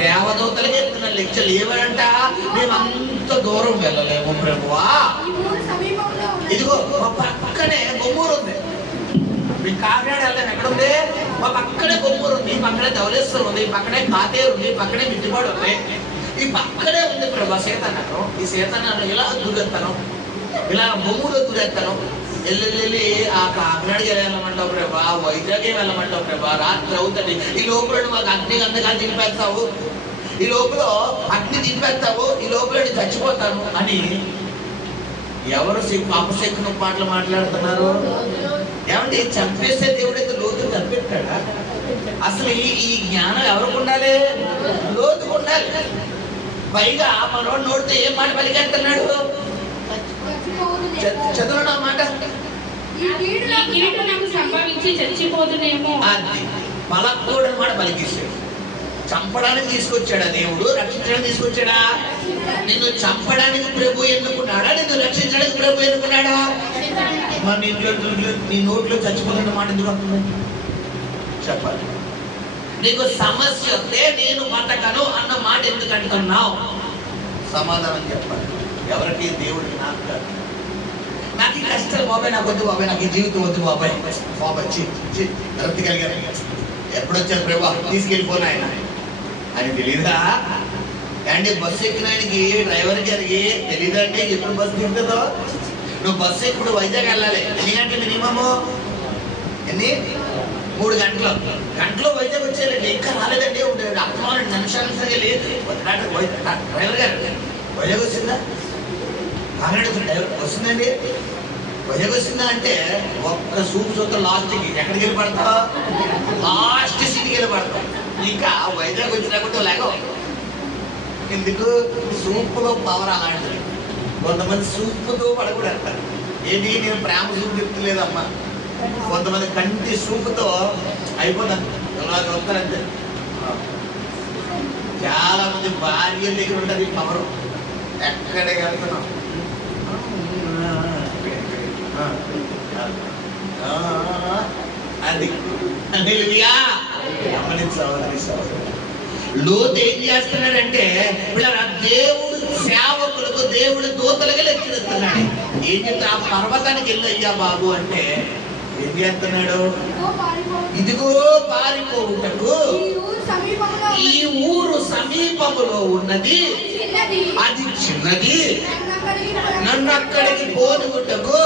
దేవదూతలకి ఎత్తున్నారు లెక్చర్లు. ఏమంట? మేము అంత దూరం వెళ్ళలేము ప్రభువా. ఇదిగో మా పక్కనే గొమ్మూరు ఉంది. మీ కాకినాడ వెళ్తాను, ఎక్కడుంది? మా పక్కనే గొమ్మూరు ఉంది, పక్కనే ధవళేశ్వరం ఉంది, పక్కనే కాతేరు ఉంది, పక్కనే మిద్దిపాడు ఉంది. ఈ పక్కనే ఉంది ప్రభా సీతానగరం. ఈ సీతానగరం ఇలా దూరెత్తాను, ఇలా బొమ్మూరు దూరెత్తాను. వెళ్ళి ఆ కాకినాడకి వెళ్ళమంటావు ప్రభా, వైజాగ్ వెళ్ళమంటావు ప్రభా, రాత్రి అవుతుంది. ఈ లోపల మాకు అగ్ని గంధకాలు దింపేస్తావు, ఈ లోపల అగ్ని దింపేస్తావు, ఈ లోపల చచ్చిపోతాను అని ఎవరు అపశకున పాటలు మాట్లాడుతున్నారు? ఏమంటే చంపేస్తే దేవుడైతే లోతు చంపెట్టాడా? అసలు ఈ జ్ఞానం ఎవరికి ఉండాలి? లోతుకు ఉండాలి. పైగా మనోడు నోడితే ఏం మాట పలికెడుతున్నాడు? చదువునా మాట, సంభవించి చచ్చిపోతునేమో. అది పలకూడని మాట పలికేసాడు. చంపడానికి తీసుకొచ్చాడా దేవుడు? రక్షించడానికి తీసుకొచ్చాడా? నిన్ను చంపడానికి ప్రభు ఎన్నుకున్నాడా? నిన్ను రక్షించడానికి ప్రభు ఎన్నుకున్నాడా? మరి నీ నోట్లో చచ్చిపోతున్న మాట ఎందుకు వస్తుంది చెప్పాలి. నీకు సమస్య వస్తే నేను బతకను అన్న మాట ఎందుకు అంటున్నావు? సమాధానం చెప్పాలి. ఎవరికి? దేవుడికి, నాకు కాదు. నాకు ఈ కష్టాలు బాబాయ్ నాకు వద్దు బాబాయ్, నాకు ఈ జీవితం వద్దు బాబాయ్, బాబాయ్ తృప్తి కలిగారు. ఎప్పుడొచ్చారు ప్రభా తీసుకెళ్ళిపోయిన ఆయన అని తెలీదా? అండి బస్సు ఎక్కిన ఆయనకి డ్రైవర్ గారికి తెలీదా అండి ఎప్పుడు బస్సు దిగుతుందో? నువ్వు బస్సు ఎప్పుడు వైజాగ్ వెళ్ళాలి, ఎన్ని గంటలు మినిమము? ఎన్ని? 3 గంటలు. గంటలో వైజాగ్ వచ్చేయాలండి. ఇంకా రాలేదండి, అర్థం నిమిషాలుగా లేదు. డ్రైవర్ గారు వైజాగ్ వచ్చిందా? కాకినాడ డ్రైవర్ వస్తుందండి. వైజాగ్ వచ్చిందా అంటే ఒక్క సూపు చూద్దాం లాస్ట్కి ఎక్కడికి వెళ్ళి పడతావు? లాస్ట్ సీట్కి వెళ్ళి పడతావు. ఇంకా వైజాగ్ వచ్చినప్పుడు లేక ఎందుకు? సూపులో పవర్ అలాంటిది. కొంతమంది సూపుతో పడకూడదు అంటారు. ఏంటి నేను ప్రేమ సూపు చెప్తలేదమ్మా. కొంతమంది కంటి సూపుతో అయిపోతాను ఇలా చూస్తారంతే. చాలా మంది భార్య దగ్గర ఉంటుంది పవరు. ఎక్కడికి వెళ్తున్నాం అది లోతు ఏం చేస్తున్నాడంటే దేవుడు సేవకులకు దేవుడు దూతలుగా లెక్కిస్తున్నాడు. ఏం చెప్తా? ఆ పర్వతానికి వెళ్ళయ్యా బాబు అంటే ఏం చేస్తున్నాడు? ఇదిగో పారిపోవుటకు ఈ ఊరు సమీపములో ఉన్నది, అది చిన్నది, నన్ను అక్కడికి పోనుటకు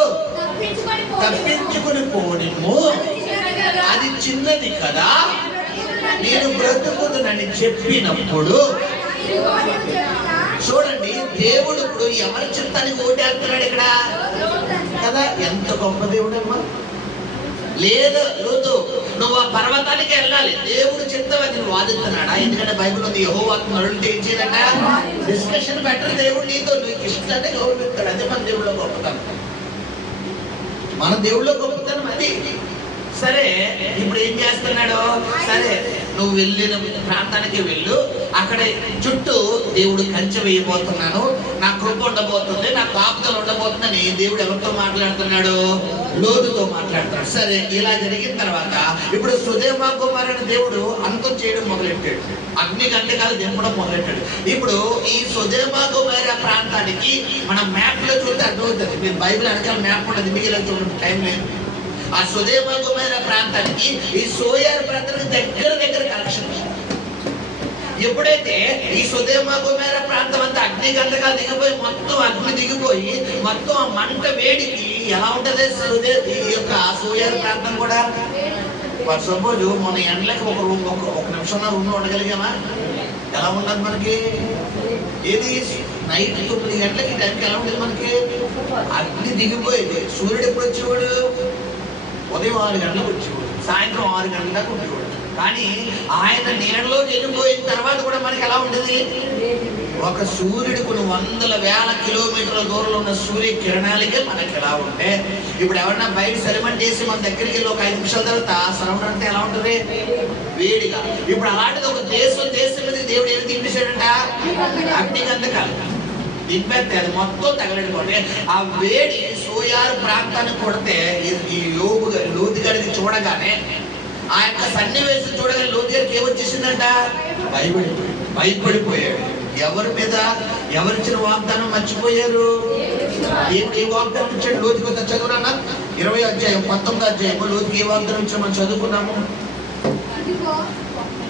తప్పించుకుని పోనిమ్ము, అది చిన్నది కదా, నేను బ్రతుకుదునని చెప్పినప్పుడు. చూడండి, దేవుడు ఇప్పుడు ఎవరి చిత్తానికి ఓటేస్తున్నాడు ఇక్కడ కదా? ఎంత గొప్ప దేవుడు అమ్మా. లేదు లోతు నువ్వు ఆ పర్వతానికి వెళ్ళాలి, దేవుడు చిత్తం అది నువ్వు వాదిస్తున్నాడా? ఎందుకంటే బైబిల్ ఉంది యెహోవా నరుడితో ఏం చేయాలంట? Discussion better. దేవుడు నీతో నీకు ఇష్టాన్ని గౌరవిస్తాడు. అదే మన దేవుళ్ళో గొప్పతనం. మన దేవుళ్ళో గొప్పతనం అది. సరే ఇప్పుడు ఏం చేస్తున్నాడు? సరే నువ్వు వెళ్ళిన ప్రాంతానికి వెళ్ళు, అక్కడ చుట్టూ దేవుడు కంచె వేయబోతున్నాను, నా కృప ఉండబోతుంది, నా కాపుదలు ఉండబోతుందని దేవుడు ఎవరితో మాట్లాడుతున్నాడు? లోతుతో మాట్లాడుతున్నాడు. సరే ఇలా జరిగిన తర్వాత ఇప్పుడు సుదేమ కుమారుని దేవుడు అంతం చేయడం మొదలెట్టాడు. అగ్ని గంటకాలు దింపడం మొదలెట్టాడు. ఇప్పుడు ఈ సుదేమ కుమార ప్రాంతానికి మనం మ్యాప్ లో చూస్తే అర్థమవుతుంది. మీరు బైబిల్ వెనకాల మ్యాప్ ఉండదు, మీకు ఇలా చూడండి, టైం లేదు. ఆ సుదేమ కుమార ప్రాంతానికి ఈ సోయార్ ప్రాంతానికి దగ్గర కనెక్షన్. ఎప్పుడైతే ఈ సుదేమ కుమార ప్రాంతం అంతా అగ్ని గంధకాలు దిగిపోయి మొత్తం అగ్ని దిగిపోయి మొత్తం ఆ మంట వేడికి ఎలా ఉంటది ఈ యొక్క సోయార్ ప్రాంతం కూడా? ఫర్ సపోజ్ మన ఎండలకి ఒక నిమిషంలో రూమ్ ఉండగలిగామా? ఎలా ఉండదు మనకి? ఏది నైట్ 9 గంటలకి టైంకి ఎలా ఉండేది మనకి? అగ్ని దిగిపోయేది. సూర్యుడు ఎప్పుడు వచ్చేవాడు? ఉదయం 6 గంటలకు వచ్చేవాడు, సాయంత్రం 6 గంటల దాకా ఉండేవాడు. కానీ ఆయన నీడలో వెళ్ళిపోయిన తర్వాత కూడా మనకి ఎలా ఉండేది? ఒక సూర్యుడు కొన్ని వందల వేల కిలోమీటర్ల దూరంలో ఉన్న సూర్య కిరణాలకే మనకి ఎలా ఉంటే, ఇప్పుడు ఎవరన్నా బయట సెలమెంట్ చేసి మన దగ్గరికి వెళ్ళి ఒక 5 నిమిషాల తర్వాత సరౌండ్ అంటే ఎలా ఉంటుంది? వేడిగా. ఇప్పుడు అలాంటిది ఒక దేశం మీద దేవుడు ఏమి తినిపించాడంట? అగ్ని గంధకాలు దింపేస్తే అది మొత్తం తగలడిపోతే ఆ వేడి సోయారు ప్రాంతాన్ని కొడితే ఈ లోతు గారికి చూడగానే ఆ యొక్క సన్నివేశం చూడగానే లోతు గారికి ఏమొచ్చేసిందంట? భయపడిపోయాడు. ఎవరి మీద? ఎవరిచ్చిన వాగ్దానం మర్చిపోయారు. ఏ వాగ్దానం ఇచ్చాడు? లోతుకి వద్ద చదువునా 20వ అధ్యాయం 19వ అధ్యాయం లోతుకి ఏ వాగ్దానం ఇచ్చాడు మనం చదువుకున్నాము.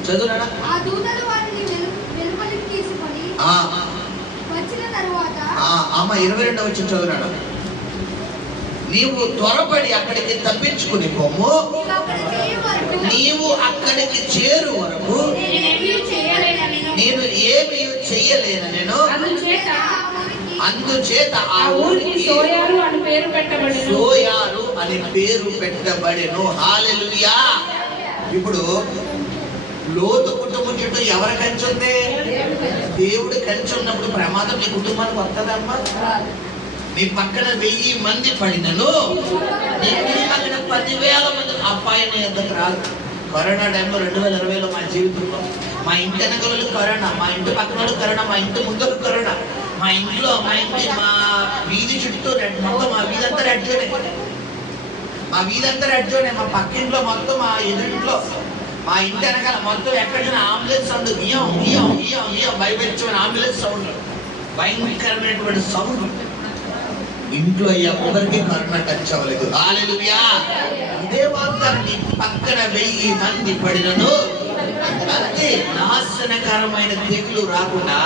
చదువునా? అమ్మ 22వ వచ్చిన చదువునాడు. నీవు త్వరపడి అక్కడికి తప్పించుకుని పోము, నీవు అక్కడికి చేరు వరకు నేను ఏమీ చెయ్యలేను నేను. అందుచేత ఆ ఊరికి సోయారు అని పేరు పెట్టబడెను. హల్లెలూయా. ఇప్పుడు లోతు కుటుంబం చుట్టూ ఎవరి కంచె ఉంది? దేవుడు కంచె ఉన్నప్పుడు ప్రమాదం నీ కుటుంబానికి వస్తుందమ్మా. నీ పక్కన 1000 మంది పడినను నీ పక్కన 10,000 మంది అపాయం ఎందుకు రాదు? కరోనా టైంలో 2020లో మా మా ఇంటి వెనకలు కరోనా, మా ఇంటి పక్కన వాళ్ళు కరోనా, మా ఇంటి ముందు కరోనా, మా ఇంట్లో మా వీధి చుట్టూ మొత్తం మా వీధి అంతా రెడ్ జోనే, మా వీధి అంతా రెడ్ జోనే, మా పక్కింట్లో మొత్తం, మా ఎదురింట్లో, మా ఇంటి వెనకాల మొత్తం ఎక్కడికైనా అంబులెన్స్ సౌండ్, ఇయం ఇయం ఇయం ఇయం భయపెచ్చమైన అంబులెన్స్ సౌండ్, భయంకరమైనటువంటి సౌండ్. ఇంట్లో ఎవరికి కరోనా టచ్ అవ్వలేదు. హల్లెలూయా. ఇదే వాగ్దాన్ని పక్కన 1000 మంది పడినను అంతే నాశనకరమైన తెగులు రాకుండా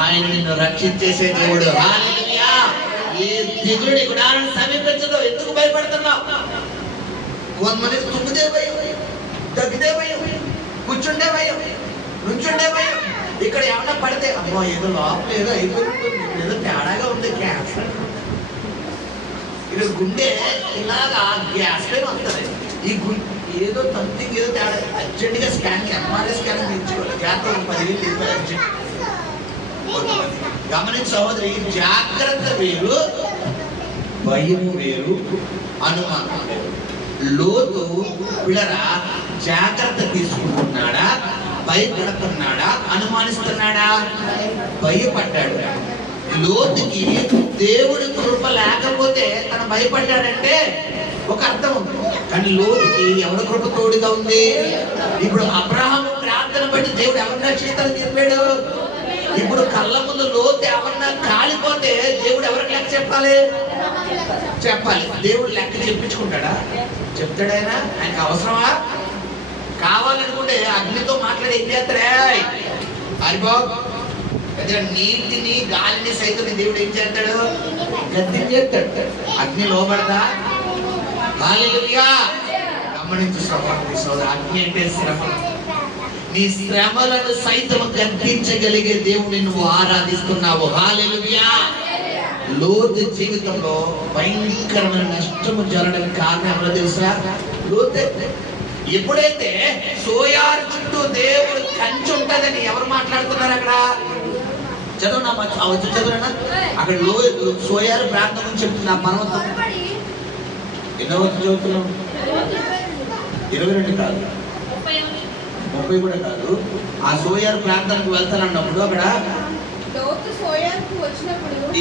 ఆయన నిన్ను రక్షించేసే దేవుడు. హల్లెలూయా. ఏ తెగులు కూడా సమీపించదు. ఎందుకు భయపడుతున్నావు? కొంతమంది తుమ్మిదే భయం, తగ్గితే భయం, కూర్చుండే భయం, నుంచుండే భయం. ఇక్కడ ఏమన్నా పడితే అమ్మో ఏదో లోపల ఏదో అయిపోతుంది, ఏదో తేడాగా ఉంది, క్యాన్సర్. ఇది గుండె ఇలాగా గ్యాస్ పైన వస్తుంది. ఈ ఏదో సంథింగ్ ఏదో తేడా, అర్జెంట్గా స్కానింగ్, ఎంఆర్ఐ స్కానింగ్ తెచ్చుకోవాలి. జాగ్రత్త 10,000 రూపాయలు అర్జెంట్. గమనించి సహోదరి, జాగ్రత్త వేరు, భయము వేరు, అనుమానం వేరు. లోతు పిల్లరా జాగ్రత్త తీసుకుంటున్నాడా, భయపడుతున్నాడా, అనుమానిస్తున్నాడా? భయపడ్డాడు. లోతుకి దేవుడి కృప లేకపోతే తను భయపడ్డాడంటే ఒక అర్థం ఉంది. కానీ లోతుకి ఎవరి కృప తోడుగా ఉంది? ఇప్పుడు అబ్రహాము ప్రార్థన బట్టి దేవుడు ఎవరిని రక్షిస్తారని చెప్పాడు. ఇప్పుడు కళ్ళ ముందు లోతు ఎవరన్నా కాలిపోతే దేవుడు ఎవరికి లెక్క చెప్పాలి. దేవుడు లెక్క చెప్పించుకుంటాడా? చెప్తాడైనా? ఆయనకు అవసరమా? కావాలనుకుంటే అగ్నితో మాట్లాడి ఏం చేస్తాడే? హరిబాబు నీటిని గాలిని సైతం దేవుడు ఏం చేస్తాడు? గద్దించేస్తాడు. అగ్ని లోబడదా? హల్లెలూయా. గమనించు సోదరుడు, అగ్ని అంటే శ్రమ. నీ శ్రమలను సైతం గద్దించగలిగే దేవుడిని నువ్వు ఆరాధిస్తున్నావు. హల్లెలూయా. లోతు జీవితంలో భయంకరమైన నష్టము జరగడానికి కారణం ఎవరో తెలుసా? లోతే. ఎప్పుడైతే సోయారు చుట్టూ దేవుడు కంచి ఉంటుందని ఎవరు మాట్లాడుతున్నారు? అక్కడ చదువునా, వచ్చు చదువునా? అక్కడ సోయారు ప్రాంతం గురించి చెప్తున్నా. పర్వతం ఎన్నో వచ్చి చదువుతున్నాం? 22 కాదు, 30 కూడా కాదు. ఆ సోయారు ప్రాంతానికి వెళ్తానన్నప్పుడు అక్కడ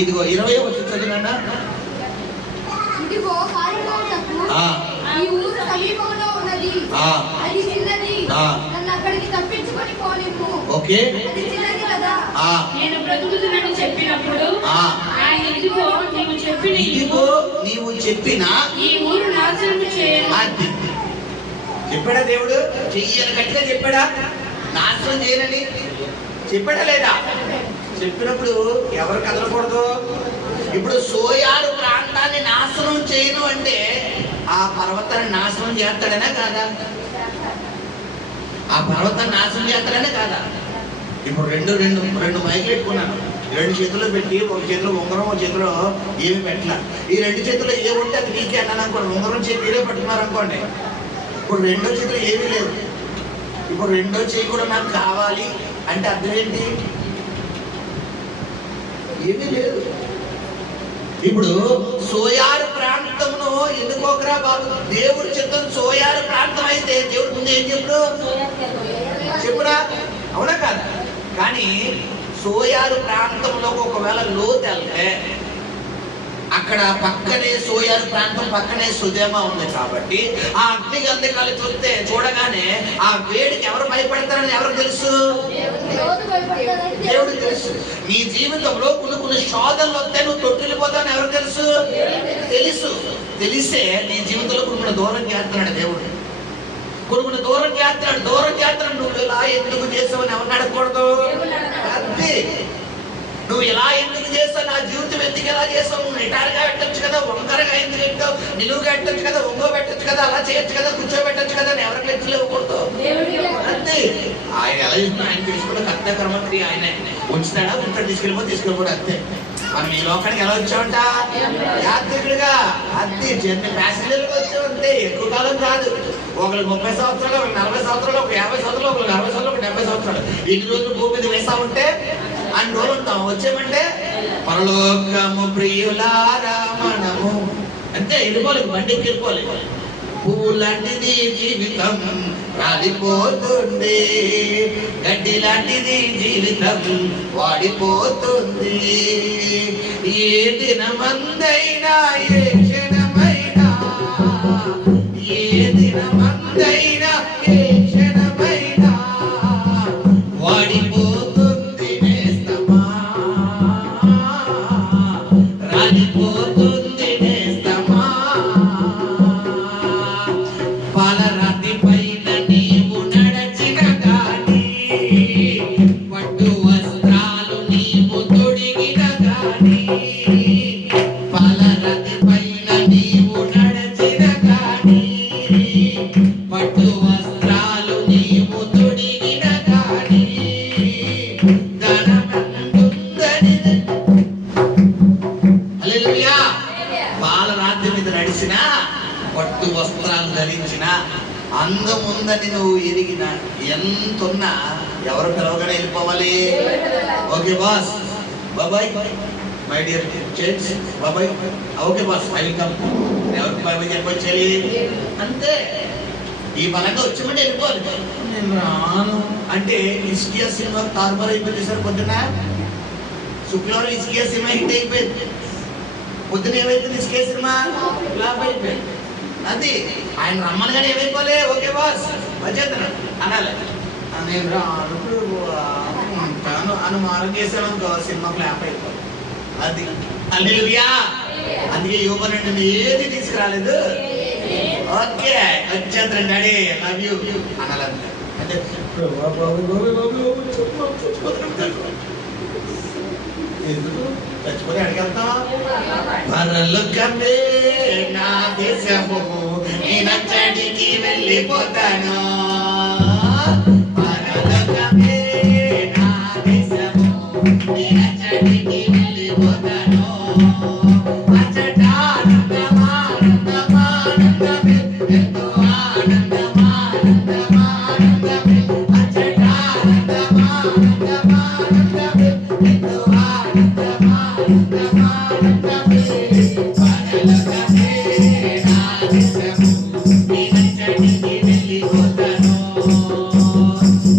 ఇదిగో 20 వచ్చి చదివినా. ఓకే, నీవు చెప్పిన చెప్పాడా దేవుడు? చెయ్యని గట్టిగా చెప్పాడా? నాశనం చేయనని చెప్పాడా లేదా? చెప్పినప్పుడు ఎవరు కదలకూడదు? ఇప్పుడు సోయారు ప్రాంతాన్ని నాశనం చేయను అంటే ఆ పర్వతాన్ని నాశనం చేస్తాడనే కాదా? ఆ పర్వతాన్ని నాశనం చేస్తాడనే కాదా? ఇప్పుడు రెండు మైకులు పెట్టుకున్నాను. 2 చేతుల్లో పెట్టి, ఒక చేతిలో ఉంగరం, ఒక చేతిలో ఏమి పెట్టలా. ఈ 2 చేతుల్లో ఏముంటే అది నీకే అన్నాను అనుకోండి. ఉంగరం చేతి మీరే పట్టుకున్నారు అనుకోండి. ఇప్పుడు 2వ చేతిలో ఏమీ లేదు. ఇప్పుడు 2వ చేయి కూడా నాకు కావాలి అంటే అర్థం ఏంటి? ఏమీ లేదు. ఇప్పుడు సోయారు ప్రాంతమును ఎన్నుకోకరా బాబు. దేవుడు చిత్తం సోయారు ప్రాంతం అయితే దేవుడు ముందు ఏం చెప్పురా? అవునా కాదా? కానీ సోయారు ప్రాంతంలో ఒకవేళ లోతు వెళ్తే అక్కడ పక్కనే సోయారు ప్రాంతం పక్కనే సుదేమ ఉంది కాబట్టి ఆ అగ్ని గంధకాలు చూడగానే ఆ వేడికి ఎవరు భయపడతారని ఎవరికి తెలుసు? దేవుడికి తెలుసు. నీ జీవితంలో కొన్ని శోధనలు వస్తే నువ్వు తొట్టిల్లిపోతావని ఎవరికి తెలుసు? తెలిసే నీ జీవితంలో కొన్ని దూరం చేస్తున్నాడు దేవుడు. కొన్ని దూరం చేస్తున్నాడు. నువ్వు ఇలా ఎందుకు చేసావని ఎవరిని అడగకూడదు. అంతే. నువ్వు ఇలా ఎందుకు చేస్తావు? నా జీవితం ఎందుకు ఎలా చేస్తావు? నువ్వు నిటారుగా పెట్టచ్చు కదా, వంకరగా ఎందుకు పెట్టావు? నిలువుగా పెట్టచ్చు కదా, ఒంగో పెట్టచ్చు కదా, అలా చేయొచ్చు కదా, కూర్చోబెట్టచ్చు కదా అని ఎవరికి లెక్కలు ఇవ్వకూడదు. అంతే. ఆయన ఎలా చేస్తున్నా ఆయన తీసుకుంటే కర్తకర్మక్రియ ఆయన ఉంచుతాడా? ఉంటాడు, తీసుకెళ్ళిపోతే అంతే. మనం ఈ లోకానికి ఎలా వచ్చామంట? యాత్రికుడిగా. అంతే. జర్నీ ప్యాసింజర్గా వచ్చావు అంతే. ఎక్కువ కాలం కాదు. ఒకరికి 30 సంవత్సరాలు, ఒకరికి 40 సంవత్సరాలు, ఒక 50 సంవత్సరాలు, ఒకరికి 60 సంవత్సరాలు, ఒక 70 సంవత్సరాలు. ఎన్ని రోజులు భూమి మీద వేస్తా ఉంటే అన్ని రోజులు ఉంటాం. వచ్చామంటే పరలోకము ప్రియులారా మనము అంతే. వెళ్ళిపోలేదు, బండికి వెళ్ళిపోలేదు. పువ్వు లాంటిది జీవితం రాలిపోతుంది, గడ్డి లాంటిది జీవితం వాడిపోతుంది. ఏ దినమందైనా ఏ క్షణమైనా, ఏ దినమందైనా ఏ క్షణమైనా వాడిపోతుంది నేస్తమా, రాలిపోతుంది నేస్తమా. పాలరాతి పైన నీవు నడచిన గాని, పట్టు వస్త్రాలు నీవు తొడిగిన గాని, పాలరాతి పైన నీవు నడచిన గాని, పట్టు వస్త్రాలు నీవు తొడిగిన గాని, ధనమందుందని. హల్లెలూయా. పాలరాతి మీద నడిచిన, పట్టు వస్త్రాలు ధరించిన, అందం ఉందని నువ్వు ఎరిగిన, ఎంతున్నా ఎవరు పిలవగానే వెళ్ళిపోవాలి. ఓకే బాస్, బాబాయ్, మై డియర్ చర్చ్, బాబాయ్, okay boss, I will come. ఎవరికి బాబాయ్ చెప్పొచ్చాలి అంతే. ఈ బలంగా వచ్చామంటే వెళ్ళిపోవాలి. నేను రాను అంటే ఇస్కియా సినిమా తారుమారు అయిపోయింది సార్. పొద్దున శుక్రవారం ఇస్కియా సినిమా హిట్ అయిపోయింది. పొద్దున ఏమైపోయింది ఇస్కియా సినిమా ఫ్లాప్ అయిపోయింది. అది ఆయన రమ్మనగానే ఏమైపోలే. ఓకే బాస్ వచ్చేద్దాను అనాలి. నేను రాను అని మారం చేశాను అనుకో, సినిమా ఫ్లాప్ అయిపోయింది. అది హల్లెలూయా. అందుకే యువకుని ఏది తీసుకురాలేదు. ఓకే వచ్చేద్దాం డాడీ, లవ్ యూ అనాలంటే. అంటే చచ్చిపోతే అడిగేస్తావా? పరలోకమే నా దేశము, నీ నచ్చడికి వెళ్ళిపోతాను. పరలోకమే నా దేశము, నీ నచ్చడికి వెళ్ళిపోతాను. అచ్చట ఆనందమానందమానందమే, ఎంతో ఆనందమానందమానందమే. అచ్చట ఆనందమానందమానందమే, ఎంతో ఆనందమానందమానందమే. పరలోకమే నా దేశము, నీ నచ్చడికి వెళ్ళిపోతాను.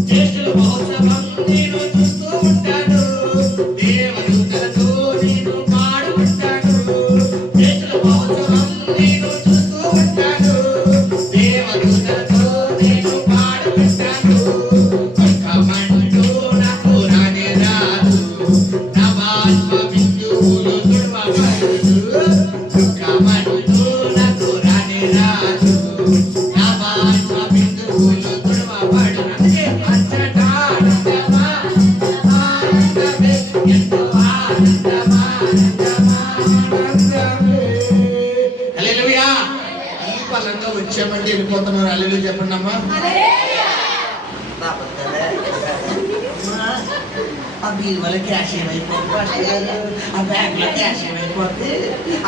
చేతుల మహోత్సవం నేను చూస్తూ ఉంటాను, దేవదూతలతో నేను పాడుకుంటాను. చేతుల మహోత్సవం నేను చూస్తూ ఉంటాను, దేవదూతలతో నేను పాడుకుంటాను. దుఃఖమంటూ నాకు రానే రాదు, నా బాష్ప బిందువులు తుడవబడును. దుఃఖమంటూ నాకు రానే రాదు, నా బాష్ప బిందువులు తుడవబడును. అందుకే అచ్చట ఆనందమానందమే, ఎంతో ఆనందమానందమానందమే. హల్లెలూయా. ఈ పలంగా వచ్చామంటే వెళ్ళిపోతున్నారు. హల్లెలూయా చెప్పండి అమ్మా. ఆ బీరువాలో క్యాష్ ఏమైపోతుంది, ఆ బ్యాంకులో క్యాష్ ఏమైపోద్ది,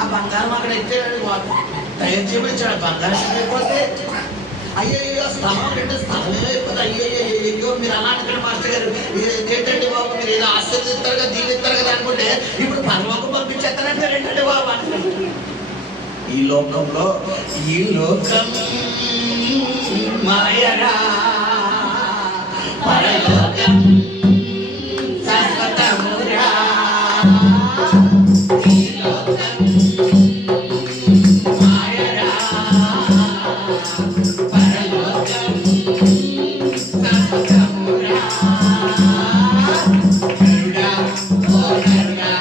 ఆ బంగారం అక్కడ ఇచ్చాడు తయారు చేయబడిచ్చాడు, ఆ బంగారం ఏమైపోతే. అయ్యో స్థలం రెండు స్థలం ఏమైపోతుంది. అయ్యో మీరు అలా అనుకోండి మాస్టర్ గారు, ఏంటంటే బాబు మీరు ఏదో ఆశీర్వదిస్తారు కదా, దీవిస్తారు కదా అనుకుంటే ఇప్పుడు పరలోకం పంపించేస్తారంటే ఏంటంటే బాబు అనుకుంటే. ఈ లోకంలో ఈ లోకం మాయరా, పరలోకం శాశ్వతమురా. ఈ లోకం మాయరా, పరలోకం శాశ్వతమురా. నరుడా ఓ నరుడా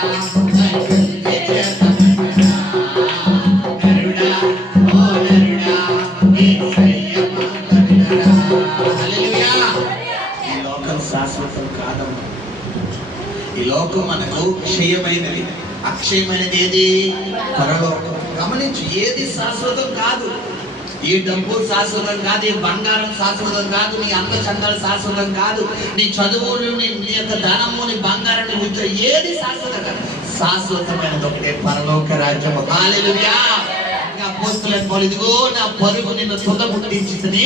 మంచి చేతనరా, నరుడా ఓ నరుడా యేసయ్య మాటనరా. హల్లెలూయా. ఈ లోకం శాశ్వతం కాదమ్మా. ఈ లోకం మనకు క్షయమైనది, అక్షయమైనది ఏది? పరలోకం. గమనించు, ఏది శాశ్వతం కాదు. ఈ డబ్బు శాశ్వతం కాదు, ఈ బంగారం శాశ్వతం కాదు, నీ అందచందాలు శాశ్వతం కాదు, నీ చదువులు, నీ యొక్క ధనము, నీ బంగారం, నీ ఉద్యోగం ఏది శాశ్వతం కాదు. శాశ్వతమైనది ఒకటే, పరలోక రాజ్యము. హల్లెలూయా. అపోస్తలులైన పౌలు, ఇదిగో నా పరుగు నిన్ను తుదముట్టించుకుని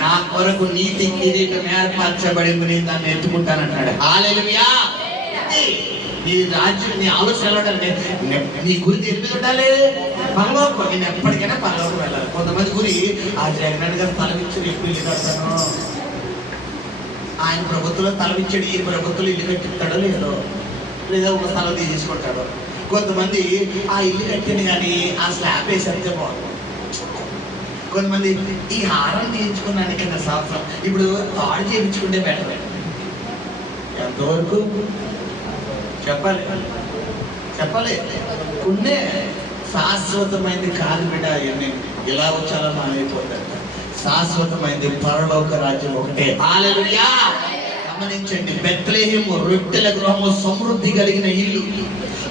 నా కొరకు నీతి కిరీటం ఏర్పరచబడింది, దాన్ని ఎత్తుకుంటానంటాడు. హల్లెలూయా. నీ రాజ్యం, నీ ఆలోచన ఎలా ఉండాలి? నీ గురి దేని మీద ఉండాలి? పరలోకం. నేను ఎప్పటికైనా పరలోకం వెళ్ళాలి. కొంతమంది గురి ఆ జగన్ గారు తలవిచ్చాడు, ఎప్పుడు ఇల్లు కడతాను, ఆయన ప్రభుత్వంలో తలవిచ్చాడు, ఈ ప్రభుత్వంలో ఇల్లు కట్టిస్తాడో లేదో, లేదా ఒక స్థలం తీసేసుకుంటాడు. కొంతమంది ఆ ఇల్లు కట్టింది కానీ ఆ స్లాబ్ వేసేస్తే బాగుంది. కొంతమంది ఈ హారం చేయించుకున్నాను కింద సంవత్సరం, ఇప్పుడు తాడు చేయించుకుంటే బెటర్. ఎంతవరకు చెప్పాలి చెప్పాలి? కొన్నే శాశ్వతమైంది కాదు బిడ్డ. అవన్నీ ఇలా వచ్చాలో మానేపోతాడు. శాశ్వతమైంది పరలోక రాజ్యం ఒకటే. హల్లెలూయా. గమనించండి, బెత్లెహేము రొట్టెల గృహము, సమృద్ధి కలిగిన ఇల్లు.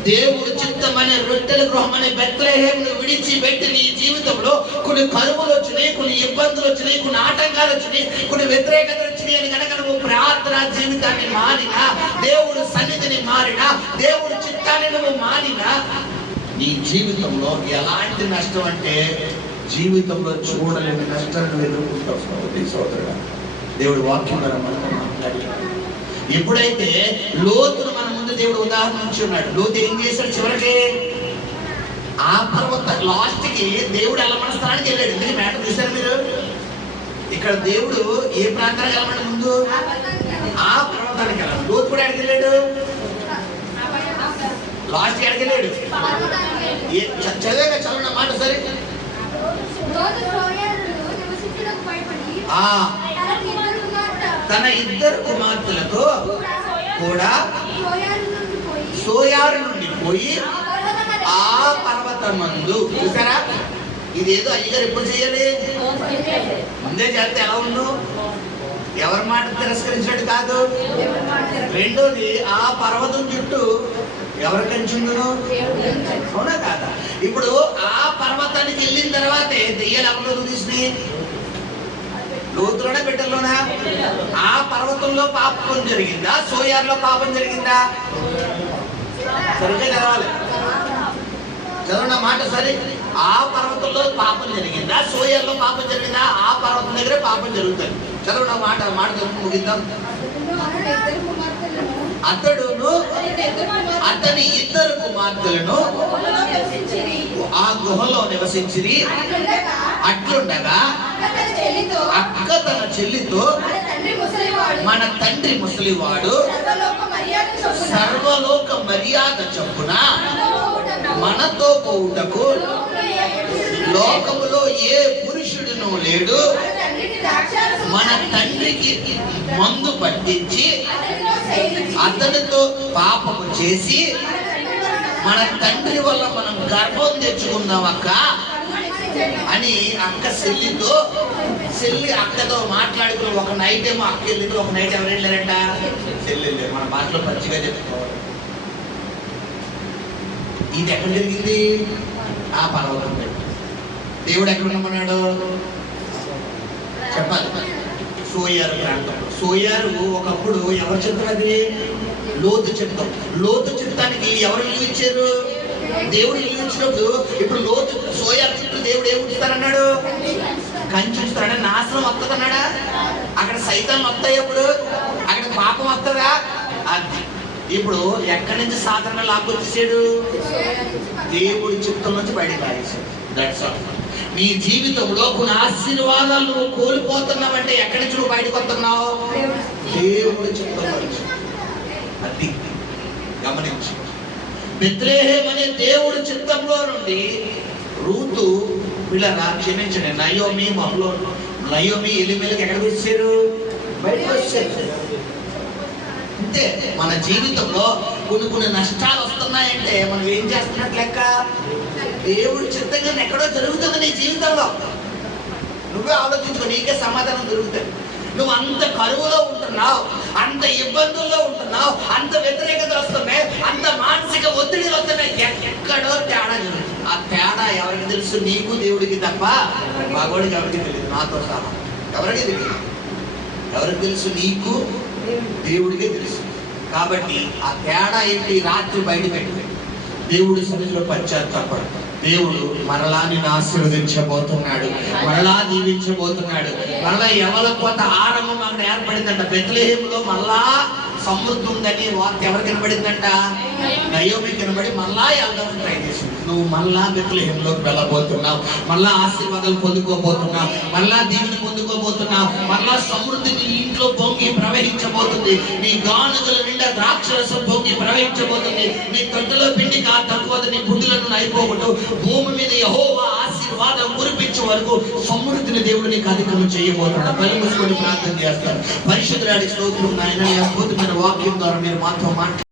దేవుడు చిత్తమనే రొట్టెల గృహం అనే బెత్లెహేమును విడిచిపెట్టి నీ జీవితంలో కొన్ని కరువులు వచ్చినాయి, కొన్ని ఇబ్బందులు వచ్చినాయి, కొన్ని ఆటంకాలు వచ్చినాయి, కొన్ని వ్యతిరేకతలు వచ్చినాయి అని కనుక నువ్వు ప్రార్థనా జీవితాన్ని మారినా, దేవుడు సన్నిధిని మారినా, దేవుడు చిత్తాన్ని నువ్వు మారినా, నీ జీవితంలో ఎలాంటి నష్టం అంటే జీవితంలో చూడలేని నష్టాన్ని ఎదుర్కొంటావు సోదరుడా. దేవుడు వాక్యం ద్వారా మనతో మాట్లాడాడు. ఎప్పుడైతే లోతును మన ముందు దేవుడు ఉదాహరణ నుంచి ఉన్నాడు. లోతు ఏం చేశాడు? చివరికి ఆ పర్వత లాస్ట్ కి దేవుడు ఎల్లమన్న స్థలానికి వెళ్ళాడు. ఎందుకు మ్యాటర్ చూశారు మీరు? ఇక్కడ దేవుడు ఏ ప్రాంతానికి వెళ్ళమని ముందు? ఆ పర్వతానికి వెళ్ళాడు. లోతు కూడా ఎక్కడికి వెళ్ళాడు? లాస్ట్ ఎక్కడికి వెళ్ళాడు? చదివాక చదవన్న మాట సరే. తన ఇద్దరు కుమార్తెలతో కూడా సోయారు నుండి పోయి ఆ పర్వతమందు. చూసారా? ఇదేదో అయ్యగారు ఎప్పుడు చేయాలి? ముందే చేస్తే ఎలా ఉండు? ఎవరి మాట తిరస్కరించినట్టు కాదు. రెండోది, ఆ పర్వతం చుట్టూ ఎవరి కంచుండును? అవునా కాదా? ఇప్పుడు ఆ పర్వతానికి వెళ్ళిన తర్వాతే దెయ్యాలు ఎవరిలో తీసినాయి? లోతులోనే బిడ్డల్లోనా? ఆ పర్వతంలో పాపం జరిగిందా? సోయార్లో పాపం జరిగిందా? సరిగ్గా చదవాలి. చదవన్న మాట సరే. ఆ పర్వతంలో పాపం జరిగిందా? సోయార్లో పాపం జరిగిందా? ఆ పర్వతం దగ్గరే పాపం జరుగుతుంది. చదవన్న మాట ముగిద్దాం. అతడును అతని ఇద్దరు కుమార్తెలను ఆ గుహలో నివసించిరి. అట్లుండగా అక్క తన చెల్లితో, మన తండ్రి ముసలివాడు సర్వలోక మర్యాద చొప్పున మనతో పోవుటకు లోకములో ఏ పురుషుడును లేడు. మన తండ్రికి మందు పట్టించి అతనితో పాపము చేసి మన తండ్రి వల్ల మనం గర్భం తెచ్చుకుందాం అక్క అని అక్క చెల్లి అక్కతో మాట్లాడుకుని ఒక నైట్ ఏమో అక్క వెళ్ళింది, ఒక నైట్ ఎవరు వెళ్ళారంట? చెల్లి వెళ్ళారు. మన భాషలో పచ్చిగా చెప్పుకోవాలి. ఇది ఎక్కడ జరిగింది? ఆ పర్వతం మీద. దేవుడు ఎక్కడ ఉండమన్నాడు చెప్పాలి? సోయారు ప్రాంతం. సోయారు ఒకప్పుడు ఎవరి చిత్తం? అది లోతు చిత్తం. లోతు చిత్తానికి ఎవరు ఇల్లు ఇచ్చారు? దేవుడు ఇల్లు ఇచ్చినప్పుడు ఇప్పుడు లోతు సోయారు చుట్టూ దేవుడు ఏమి ఉంచుతారన్నాడు? కంచి ఉంచుతారని. నాశనం వస్తుంది అన్నాడా? అక్కడ సైతాన్ని వస్తాయి. అప్పుడు అక్కడ పాపం వస్తుందా? అది ఇప్పుడు ఎక్కడి నుంచి సాధారణ లాక్కొచ్చేసాడు? దేవుడి చిత్తం నుంచి బయటకు లాగేశాడు. That's all. నీ జీవితంలో కొన్ని ఆశీర్వాదాలు నువ్వు కోల్పోతున్నావంటే ఎక్కడి నుంచి నువ్వు బయటకు వస్తున్నావు? దేవుడి చిత్తం నుంచి. అది గమనించు. బెత్లెహేము అనే దేవుడి చిత్తంలో నుండి రూతు పిల్లరా క్షమించండి, నయోమి ఎలిమెలకి ఎక్కడికి వచ్చారు? బయటకు వచ్చారు. అంతే. మన జీవితంలో కొన్ని నష్టాలు వస్తున్నాయంటే మనం ఏం చేస్తున్నట్టు లెక్క? దేవుడి చిత్తంగా ఎక్కడో జరుగుతుంది నీ జీవితంలో. నువ్వే ఆలోచించుకో, నీకే సమాధానం దొరుకుతుంది. నువ్వు అంత కరువులో ఉంటున్నావు, అంత ఇబ్బందుల్లో ఉంటున్నావు, అంత వ్యతిరేకత వస్తున్నాయి, అంత మానసిక ఒత్తిడి వస్తున్నాయి. ఎక్కడో తేడా జరుగుతుంది. ఆ తేడా ఎవరికి తెలుసు? నీకు దేవుడికి తప్ప మగవాడికి ఎవరికి తెలియదు. నాతో సహా ఎవరికి తెలియదు. ఎవరికి తెలుసు? నీకు దేవుడికే తెలుసు. కాబట్టి ఆ తేడా ఏంటి? రాత్రి బయట పెట్టి దేవుడి సన్నిధిలో పశ్చాత్తాపడు. దేవుడు మరలా నిన్ను ఆశీర్వదించబోతున్నాడు, మరలా దీవించబోతున్నాడు. మరలా ఎవరి కొంత ఆరంభం అక్కడ ఏర్పడిందంట. బెత్లెహేములో మరలా సమృద్ధి ఉందని వార్త ఎవరు కనబడిందంట? నయోమి కనబడి మళ్ళా వెళ్దామని ట్రై చేసింది. నువ్వు మళ్ళా బెత్లెహేంలోకి వెళ్ళబోతున్నావు, మళ్ళా ఆశీర్వాదాలు పొందుకోబోతున్నావు, మళ్ళా దీవెన పొందుకోబోతున్నావు, మళ్ళా సమృద్ధి నీ ఇంట్లో పొంగి ప్రవహించబోతుంది, నీ గానుగల నిండా ద్రాక్షరసం పొంగి ప్రవహించబోతుంది, నీ తొట్టులో పిండి తక్కువ, నీ బుడ్డులను అయిపోకూడదు. భూమి మీద యెహోవా ఆశీర్వాదం కురిపించే వరకు సమృద్ధిని దేవుడు నీకు అధికం చేయబోతున్నాడు. కళ్ళు మూసుకొని ప్రార్థన చేస్తారు. పరిశుద్ధురాడికి స్తోత్రం నాయన. ఈ అద్భుతమైన వాక్యం ద్వారా మీరు మాతో